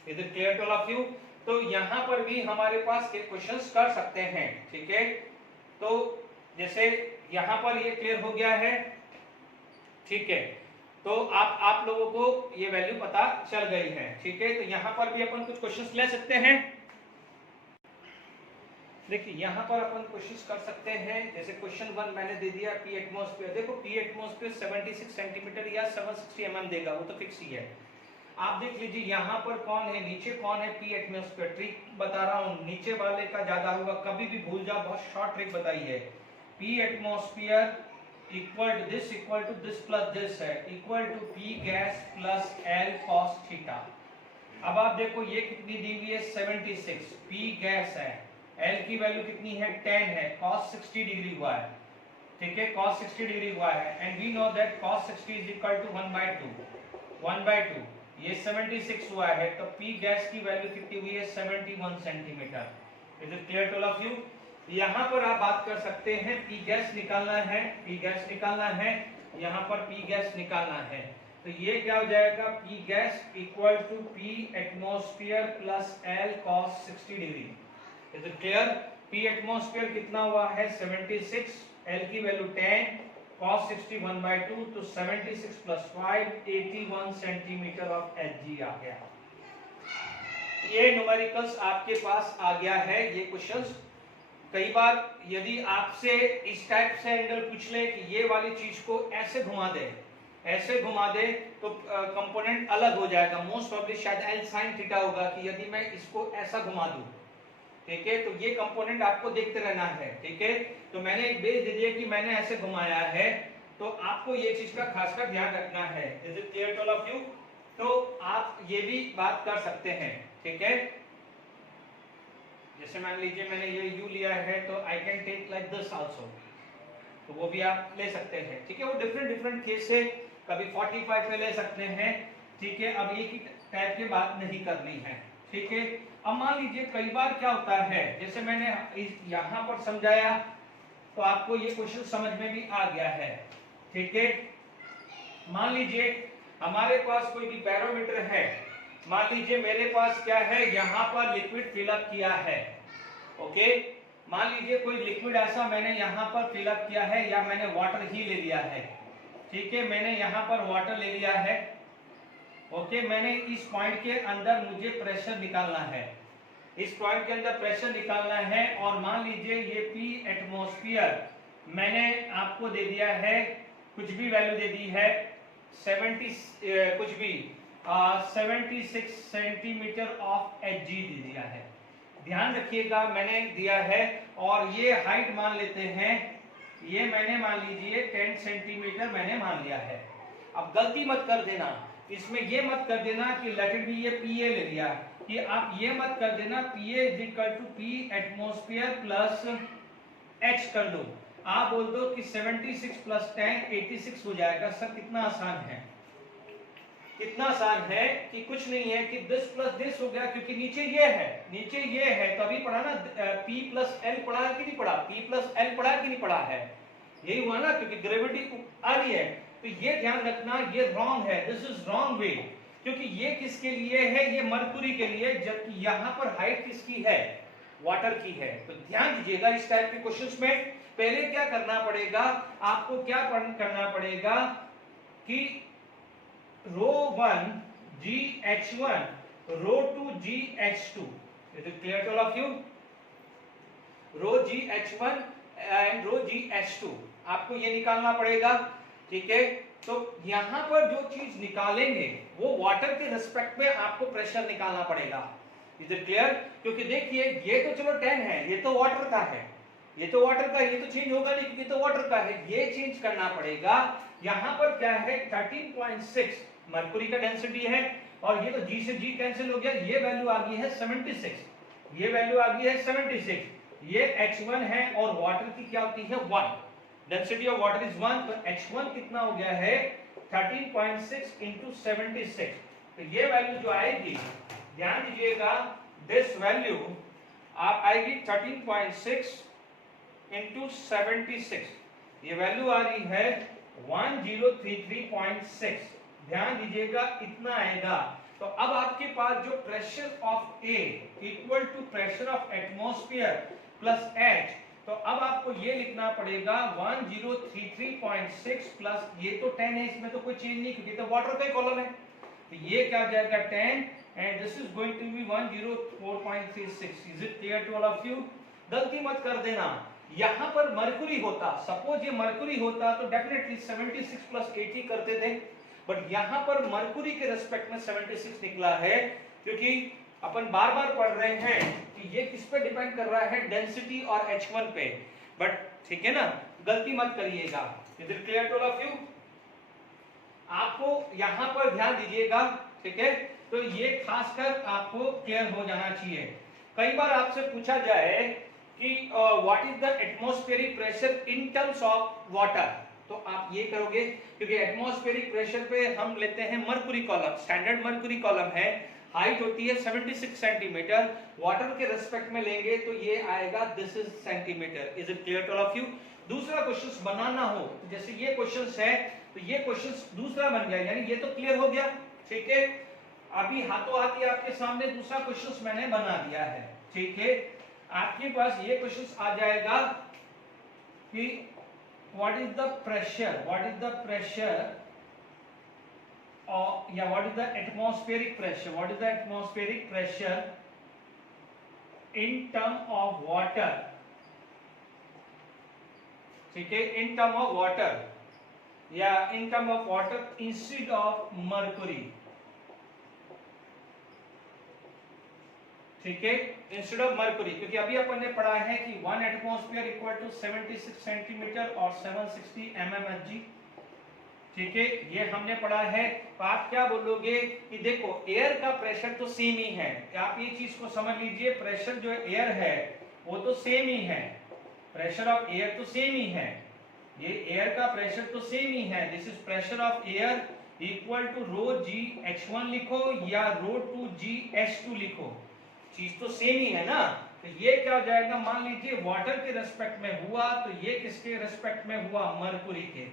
Is it clear to all of you? तो यहां पर भी हमारे पास के क्वेश्चंस कर सकते हैं, ठीक है। तो जैसे यहां पर ये क्लियर हो गया है, ठीक है, तो आप लोगों को ये वैल्यू पता चल गई है, ठीक है। तो यहां पर भी अपन कुछ क्वेश्चंस ले सकते हैं। देखिए यहां पर अपन कोशिश कर सकते हैं, जैसे क्वेश्चन 1 मैंने दे दिया P एटमॉस्फेयर, देखो P एटमॉस्फेयर 76 सेंटीमीटर या 760 mm देगा, वो तो फिक्स ही है। आप देख लीजिए यहां पर कौन है, नीचे कौन है P एटमॉस्फेयर, ट्रिक बता रहा हूं, नीचे वाले का ज्यादा होगा, कभी भी भूल जाओ, बहुत शॉर्ट ट्रिक बताई है। P atmosphere equal to this plus this है, equal to P gas plus L cos theta. अब आप देखो ये कितनी दी हुई है 76, P गैस है, L की वैल्यू कितनी है 10 है, cos 60 डिग्री हुआ है, ठीक है, cos 60 डिग्री हुआ है, and we know that cos 60 is equal to 1/2, ये 76 हुआ है, तो P गैस की वैल्यू कितनी हुई है 71 centimetre. Is it clear to all of you? यहां पर आप बात कर सकते हैं, P गैस निकालना है, P गैस निकालना है, यहां पर P गैस निकालना है, तो ये क्या हो जाएगा P gas equal to P atmosphere plus L cos 60 degree. Is it clear? P atmosphere कितना हुआ है 76, L की वैल्यू 10, cos 60 1/2, तो 76 प्लस 5 81 सेंटीमीटर ऑफ Hg आ गया। ये न्यूमेरिकल्स आपके पास आ गया है। ये क्वेश्चंस कई बार यदि आपसे इस टाइप से एंगल पूछ ले कि ये वाली चीज को ऐसे घुमा दे, ऐसे घुमा दे, तो कंपोनेंट अलग हो जाएगा, मोस्ट प्रॉब्ली शायद L sin थीटा होगा कि यदि मैं इसको ऐसा घुमा दूं, ठीक है, तो ये कंपोनेंट आपको देखते रहना है, ठीक है। तो मैंने एक बेस दे दिया कि मैंने ऐसे घुमाया है, तो आपको ये चीज का खासकर ध्यान रखना है। Is it clear to all of you? तो आप ये भी बात कर सकते हैं, ठीक है। जैसे मान लीजिए मैंने ये u लिया है, तो I can take like this also, तो वो भी आप ले सकते हैं, ठीक है। वो डिफरेंट केस से, कभी 45 पे ले सकते हैं, ठीक है। अब एक ही टाइप की बात नहीं करनी है, ठीक है। अब मान लीजिए कई बार क्या होता है, जैसे मैंने यहां पर समझाया, तो आपको ये क्वेश्चन समझ में भी आ गया है, ठीक है। मान लीजिए हमारे पास कोई भी बैरोमीटर है, मान लीजिए मेरे पास क्या है, यहां पर लिक्विड फिलअप किया है, ओके। मान लीजिए कोई लिक्विड ऐसा मैंने यहां पर फिलअप किया है, या मैंने वाटर ही ले लिया है, ठीक है, मैंने यहां पर वाटर ले लिया है, ओके। मैंने इस पॉइंट के अंदर मुझे प्रेशर निकालना है, इस पॉइंट के अंदर प्रेशर निकालना है और मान लीजिए ये P एटमॉस्फेयर मैंने आपको दे दिया है, कुछ भी वैल्यू दे दी है 76 सेंटीमीटर ऑफ Hg दे दिया है। ध्यान रखिएगा मैंने दिया है और ये हाइट मान लेते हैं, ये मैंने मान लीजिए 10 सेंटीमीटर मैंने मान लिया है। अब गलती मत कर देना, इसमें ये मत कर देना कि लेट इट बी ये PA ले लिया, कि आप ये मत कर देना PA is equal to P atmosphere plus H कर दो। आप बोल दो कि 76 प्लस 10 86 हो जाएगा। सर कितना आसान है, इतना आसान है कि कुछ नहीं है कि दिस प्लस दिस हो गया, क्योंकि नीचे ये है तो अभी पढ़ा ना P प्लस L पढ़ा है कि नहीं पढ़ा, P प्लस L पढ़ा है कि नहीं पढ़ा है, यही हुआ ना, क्योंकि ग्रेविटी आ रही है। तो ये ध्यान रखना ये रॉन्ग है, दिस इज रॉन्ग वे, क्योंकि ये किसके लिए है, ये मरकुरी के लिए, जबकि यहाँ पर हाइट किसकी है, वाटर की है। तो ध्यान दीजिएगा इस टाइप के क्वेश्चंस में पहले क्या करना पड़ेगा आपको, क्या करना पड़ेगा कि ρ1 GH1 ρ2 GH2, is it clear to all of you? ρ GH1 and ρ GH2 आपको ये निकालना पड़ेगा, ठीक है। तो यहां पर जो चीज निकालेंगे वो वाटर के रिस्पेक्ट में आपको प्रेशर निकालना पड़ेगा। Is it clear? क्योंकि देखिए ये तो चलो 10 है, ये तो वाटर का है, ये तो चेंज होगा नहीं क्योंकि तो वाटर का है, ये चेंज करना पड़ेगा। यहाँ पर क्या है 13.6 मरकुरी का डेंसिटी है और ये तो G से G कैंसिल हो गया, ये वैल्यू आ गई है 76, ये वैल्यू आ गई है 76, ये H1 है और वाटर की क्या होती है 1, डेंसिटी ऑफ वाटर इज 1, तो H1 कितना हो गया है 13.6 into 76, तो ये वैल्यू जो आएगी ध्यान दीजिएगा, दिस वैल्यू आप आएगी 13.6 into 76, ये वैल्यू आ रही है 1033.6, ध्यान दीजिएगा इतना आएगा। तो अब आपके पास जो pressure of A equal to pressure of atmosphere plus H, तो अब आपको ये लिखना पड़ेगा 1033.6 प्लस ये तो 10 है, इसमें तो कोई चेंज नहीं क्योंकि तो वाटर का ही कॉलम है, तो ये क्या आ जाएगा 10 and this is going to be 104.36। Is it clear to all of you? गलती मत कर देना, यहाँ पर मरकुरी होता, सपोज ये मरकुरी होता तो डेफिनेटली 76 प्लस 80 करते थे, बट यहाँ पर मरकुरी के रिस्पेक्ट में 76 निकला है, क्योंकि अपन बार बार पढ़ रहे हैं कि ये किस पे डिपेंड कर रहा है, डेंसिटी और H1 पे, बट ठीक है ना, गलती मत करिएगा। Is it clear to all of you? आपको यहाँ पर ध्यान दीजिएगा, ठीक है, तो ये खासकर आपको क्लियर हो जाना चाहिए। कई बार आपसे पूछा जाए कि what is the atmospheric pressure in terms of water, तो आप ये करोगे क्योंकि एटमॉस्फेरिक प्रेशर पे हम लेते हैं Mercury column, standard Mercury column है, हाइट होती है 76 सेंटीमीटर, वाटर के रिस्पेक्ट में लेंगे तो ये आएगा this is centimetre. Is it clear to all of you? दूसरा क्वेश्चन बनाना हो तो जैसे ये क्वेश्चन है तो ये क्वेश्चन दूसरा बन गया, यानी ये तो क्लियर हो गया, ठीक है। अभी हाथों हाथ ही आपके सामने दूसरा क्वेश्चन मैंने बना दिया है, ठीक है। आपके पास ये क्वेश्चन आ जाएगा कि what is the pressure or what is the atmospheric pressure in term of water, ठीक है, in term of water या in term of water instead of mercury, ठीक है, इंस्टेड ऑफ मरकुरी, क्योंकि अभी अपन ने पढ़ा है कि 1 एटमॉस्फेयर इक्वल टू 76 सेंटीमीटर और 760 mmHg, ठीक है, ये हमने पढ़ा है। तो आप क्या बोलोगे कि देखो एयर का प्रेशर तो सेम ही है, आप ये चीज को समझ लीजिए, प्रेशर जो एयर है वो तो सेम ही है, प्रेशर ऑफ एयर तो सेम ही है, ये एयर का प्रेशर तो सेम ही है, this is pressure of air equal to ρ GH1 लिखो या ρ2 GH2 लिखो, चीज तो सेम ही है ना। तो ये क्या हो जाएगा, मान लीजिए वाटर के रेस्पेक्ट में हुआ तो ये किसके रेस्पेक्ट में हुआ, मरकुरी के।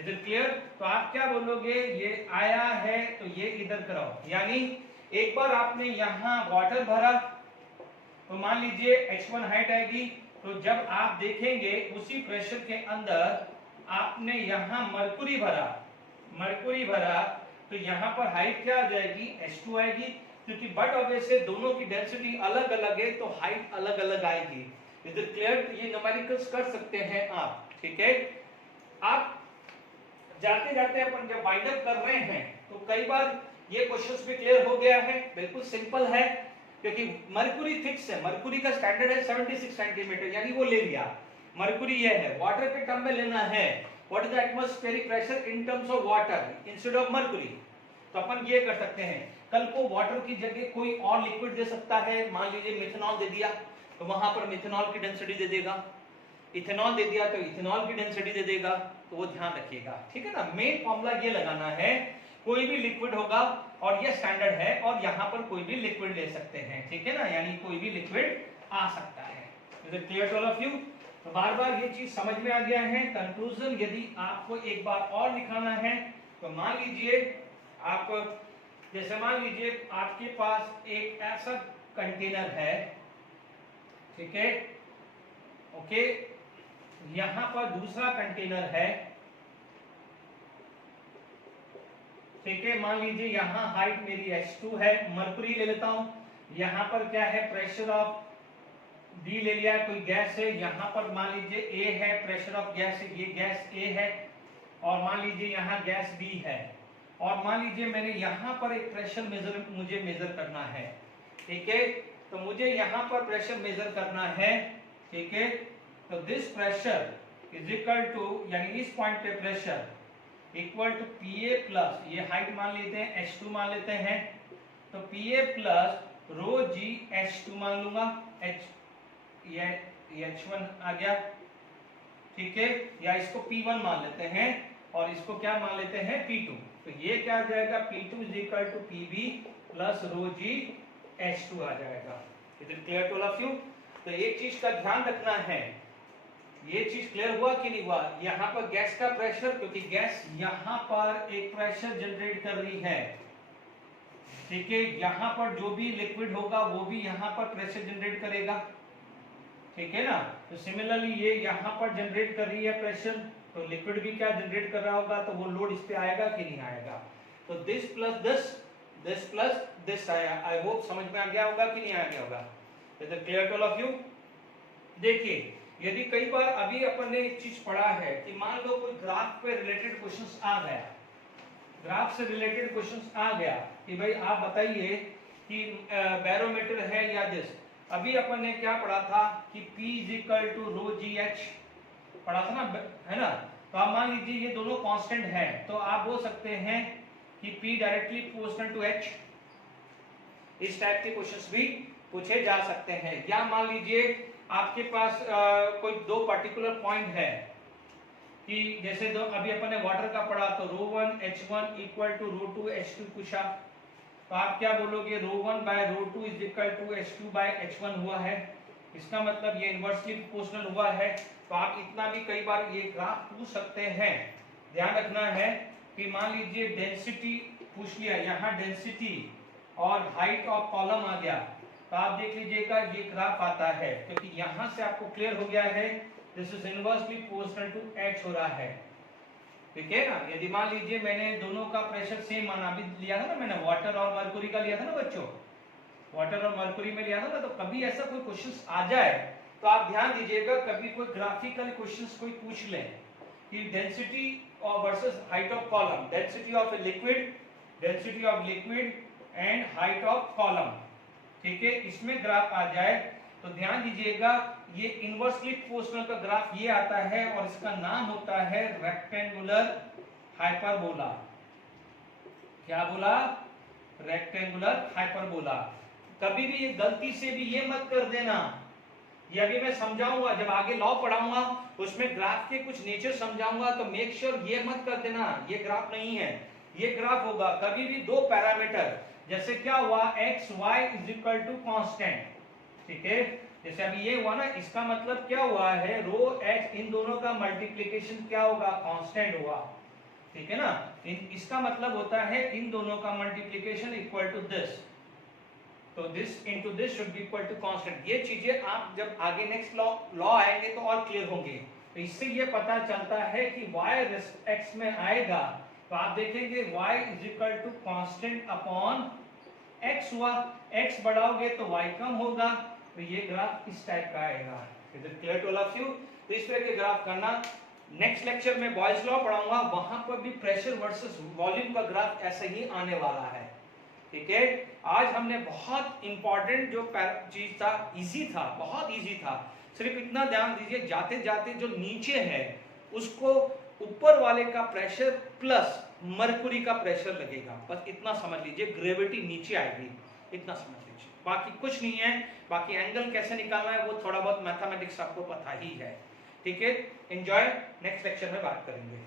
Is it clear? तो आप क्या बोलोगे, ये आया है तो ये इधर कराओ, यानी एक बार आपने यहाँ वाटर भरा तो मान लीजिए H1 हाइट आएगी, तो जब आप देखेंगे उसी प्रेशर के अंदर आपने यहाँ मरकुरी भरा तो यहाँ पर हाइट क्या आ जाएगी, H2 आएगी, क्योंकि बट ऑब्वियसली दोनों की डेंसिटी अलग अलग है तो हाइट अलग अलग आएगी। इधर क्लियर, ये न्यूमेरिकल्स कर सकते हैं आप, ठीक है। आप जाते जाते अपन जब वाइंड अप कर रहे हैं तो कई बार ये क्वेश्चंस भी क्लियर हो गया है, बिल्कुल सिंपल है, क्योंकि मरकुरी फिक्स है, मरकुरी का स्टैंडर्ड है 76 सेंटीमीटर, यानी वो ले लिया। मरकुरी ये है, वाटर के टर्म में लेना है, what is the atmospheric pressure in terms of water instead of Mercury. तो अपन ये कर सकते हैं, कल को वाटर की जगह कोई और लिक्विड दे सकता है, मान लीजिए मिथेनॉल दे दिया तो वहां पर मिथेनॉल की डेंसिटी दे देगा, इथेनॉल दे दिया तो इथेनॉल की डेंसिटी दे देगा, तो वो ध्यान रखिएगा, ठीक है ना। मेन फॉर्मूला ये लगाना है, कोई भी लिक्विड होगा और ये स्टैंडर्ड है और यहाँ पर कोई भी लिक्विड ले सकते हैं, ठीक है ना, यानी कोई भी लिक्विड आ सकता है। Is it clear to all of you? तो बार बार ये चीज समझ में आ गया है। कंक्लूजन यदि आपको एक बार और दिखाना है तो मान लीजिए आप, जैसे मान लीजिए आपके पास एक ऐसा कंटेनर है, ठीक है, ओके, यहां पर दूसरा कंटेनर है, ठीक है, मान लीजिए यहां हाइट मेरी h2 है, मरकुरी ले लेता हूं, यहां पर क्या है, प्रेशर ऑफ B ले लिया, कोई गैस है, यहां पर मान लीजिए A है, प्रेशर ऑफ गैस है, ये गैस A है, और मान लीजिए यहां गैस B है, और मान लीजिए मैंने यहां पर एक प्रेशर मुझे मेजर करना है, ठीक है, तो मुझे यहां पर प्रेशर मेजर करना है, ठीक है, तो this pressure is equal to, यानी इस पॉइंट पे pressure equal to PA plus, ये हाइट मान लेते हैं H2 मान लेते हैं, तो PA plus rho G H2 मान लूंगा, ये H1 आ गया, ठीक है, या इसको P1 मान लेते हैं और इसको क्या मान लेते हैं, P2, तो ये क्या आ जाएगा, P2 is equal to PB plus rho G H2 आ जाएगा। Is it clear to all of you? तो एक चीज का ध्यान रखना है, ये चीज क्लियर हुआ कि नहीं हुआ, यहाँ पर गैस का प्रेशर, क्योंकि गैस यहाँ पर एक प्रेशर जनरेट कर रही है, ठीक है, यहाँ पर जो भी लिक्विड होगा वो भी यहाँ पर प्रेशर जनरेट करेगा, ठीक है ना। तो सिमिलरली ये यहाँ पर जनरेट कर रही है प्रेशर, तो लिक्विड भी क्या जनरेट कर रहा होगा, तो वो लोड इस पे आएगा कि नहीं आएगा। तो दिस प्लस दिस आया, आई होप समझ में आ गया होगा कि नहीं आ गया होगा। Is it clear to all of you? देखिए, यदि कई बार अभी अपन ने एक चीज पढ़ा है कि मान लो कोई ग्राफ पे रिलेटेड क्वेश्चंस आ गया, ग्राफ से रिलेटेड क्वेश्चंस आ गया कि भाई आप बताइए कि बैरोमीटर है या दिस, अभी अपन ने क्या पढ़ा था कि P is equal to rho ji h पढ़ा था ना, है ना। तो आप मान लीजिए ये दोनों कांस्टेंट है, तो आप बोल सकते हैं कि P directly proportional to H, इस टाइप के क्वेश्चंस भी पूछे जा सकते हैं। या मान लीजिए आपके पास कोई दो पर्टिकुलर पॉइंट है कि जैसे दो, अभी अपन ने वाटर का पढ़ा, तो ρ1 H1 इक्वल टू ρ2 H2 पूछा, तो आप क्या बोलोगे, ρ1 by ρ2 is equal to H2 by H1 हुआ है, इसका मतलब ये इनवर्सली प्रोपोर्शनल हुआ है। तो आप इतना भी कई बार ये ग्राफ पूछ सकते हैं। ध्यान रखना है कि मान लीजिए डेंसिटी पूछ लिया, यहाँ डेंसिटी और हाइट ऑफ कॉलम आ गया, तो आप देख लीजिएगा ये ग्राफ आता है, क्योंकि यहां से आपको क्लियर हो गया है this is inversely proportional to H हो रहा है, ठीक है ना। यदि मान लीजिए मैंने दोनों का प्रेशर सेम माना, अभी लिया था ना मैंने, वाटर और मरकुरी का लिया था ना बच्चों, वाटर और मरकुरी में लिया था ना, तो कभी ऐसा कोई क्वेश्चंस आ जाए तो आप ध्यान दीजिएगा, कभी कोई ग्राफिकल क्वेश्चंस कोई पूछ ले कि डेंसिटी और versus height of column, density of a liquid, density of liquid and height of column, ठीक है, इसमें ग्राफ आ जाए तो ध्यान दीजिएगा ये इनवर्सली प्रोपोर्शनल का ग्राफ ये आता है और इसका नाम होता है रेक्टेंगुलर हाइपरबोला। क्या बोला, रेक्टेंगुलर हाइपरबोला। कभी भी ये गलती से भी ये मत कर देना, ये अभी मैं समझाऊंगा, जब आगे लॉ पढ़ाऊंगा उसमें ग्राफ के कुछ नेचर समझाऊंगा, तो मेक श्योर ये मत कर देना ये ग्राफ नहीं है, ये ग्राफ होगा कभी भी दो पैरामीटर, जैसे क्या हुआ x y is equal to constant, ठीक है, जैसे अभी ये हुआ ना, इसका मतलब क्या हुआ है, रो एच इन दोनों का मल्टीप्लिकेशन क्या होगा, कांस्टेंट हुआ, ठीक है ना। इसका मतलब होता है इन दोनों का मल्टीप्लिकेशन इक्वल टू दिस, तो this into this should be equal to constant. ये चीजें आप जब आगे नेक्स्ट लॉ आएंगे तो और क्लियर होंगे। तो इससे ये पता चलता है कि y एक्स में आएगा तो आप देखेंगे y is equal to constant upon x हुआ, x बढ़ाओगे तो y कम होगा, तो ये ग्राफ इस टाइप का आएगा। Is it clear to all of you? तो इस तरह के ग्राफ करना। नेक्स्ट लेक्चर में बॉयज लॉ पढ़ाऊंगा, वहां पर भी प्रेशर वर्सेस वॉल्यूम का ग्राफ ऐसे ही आने वाला है। ठीक है, आज हमने बहुत इंपॉर्टेंट जो चीज था, इजी था, बहुत इजी था। सिर्फ इतना ध्यान दीजिए, जाते जाते जो नीचे है उसको ऊपर वाले का प्रेशर प्लस मरकुरी का प्रेशर लगेगा, बस इतना समझ लीजिए, ग्रेविटी नीचे आएगी, इतना समझ लीजिए, बाकी कुछ नहीं है। बाकी एंगल कैसे निकालना है वो थोड़ा बहुत मैथमेटिक्स आपको पता ही है। ठीक है, एंजॉय, नेक्स्ट लेक्चर में बात करेंगे।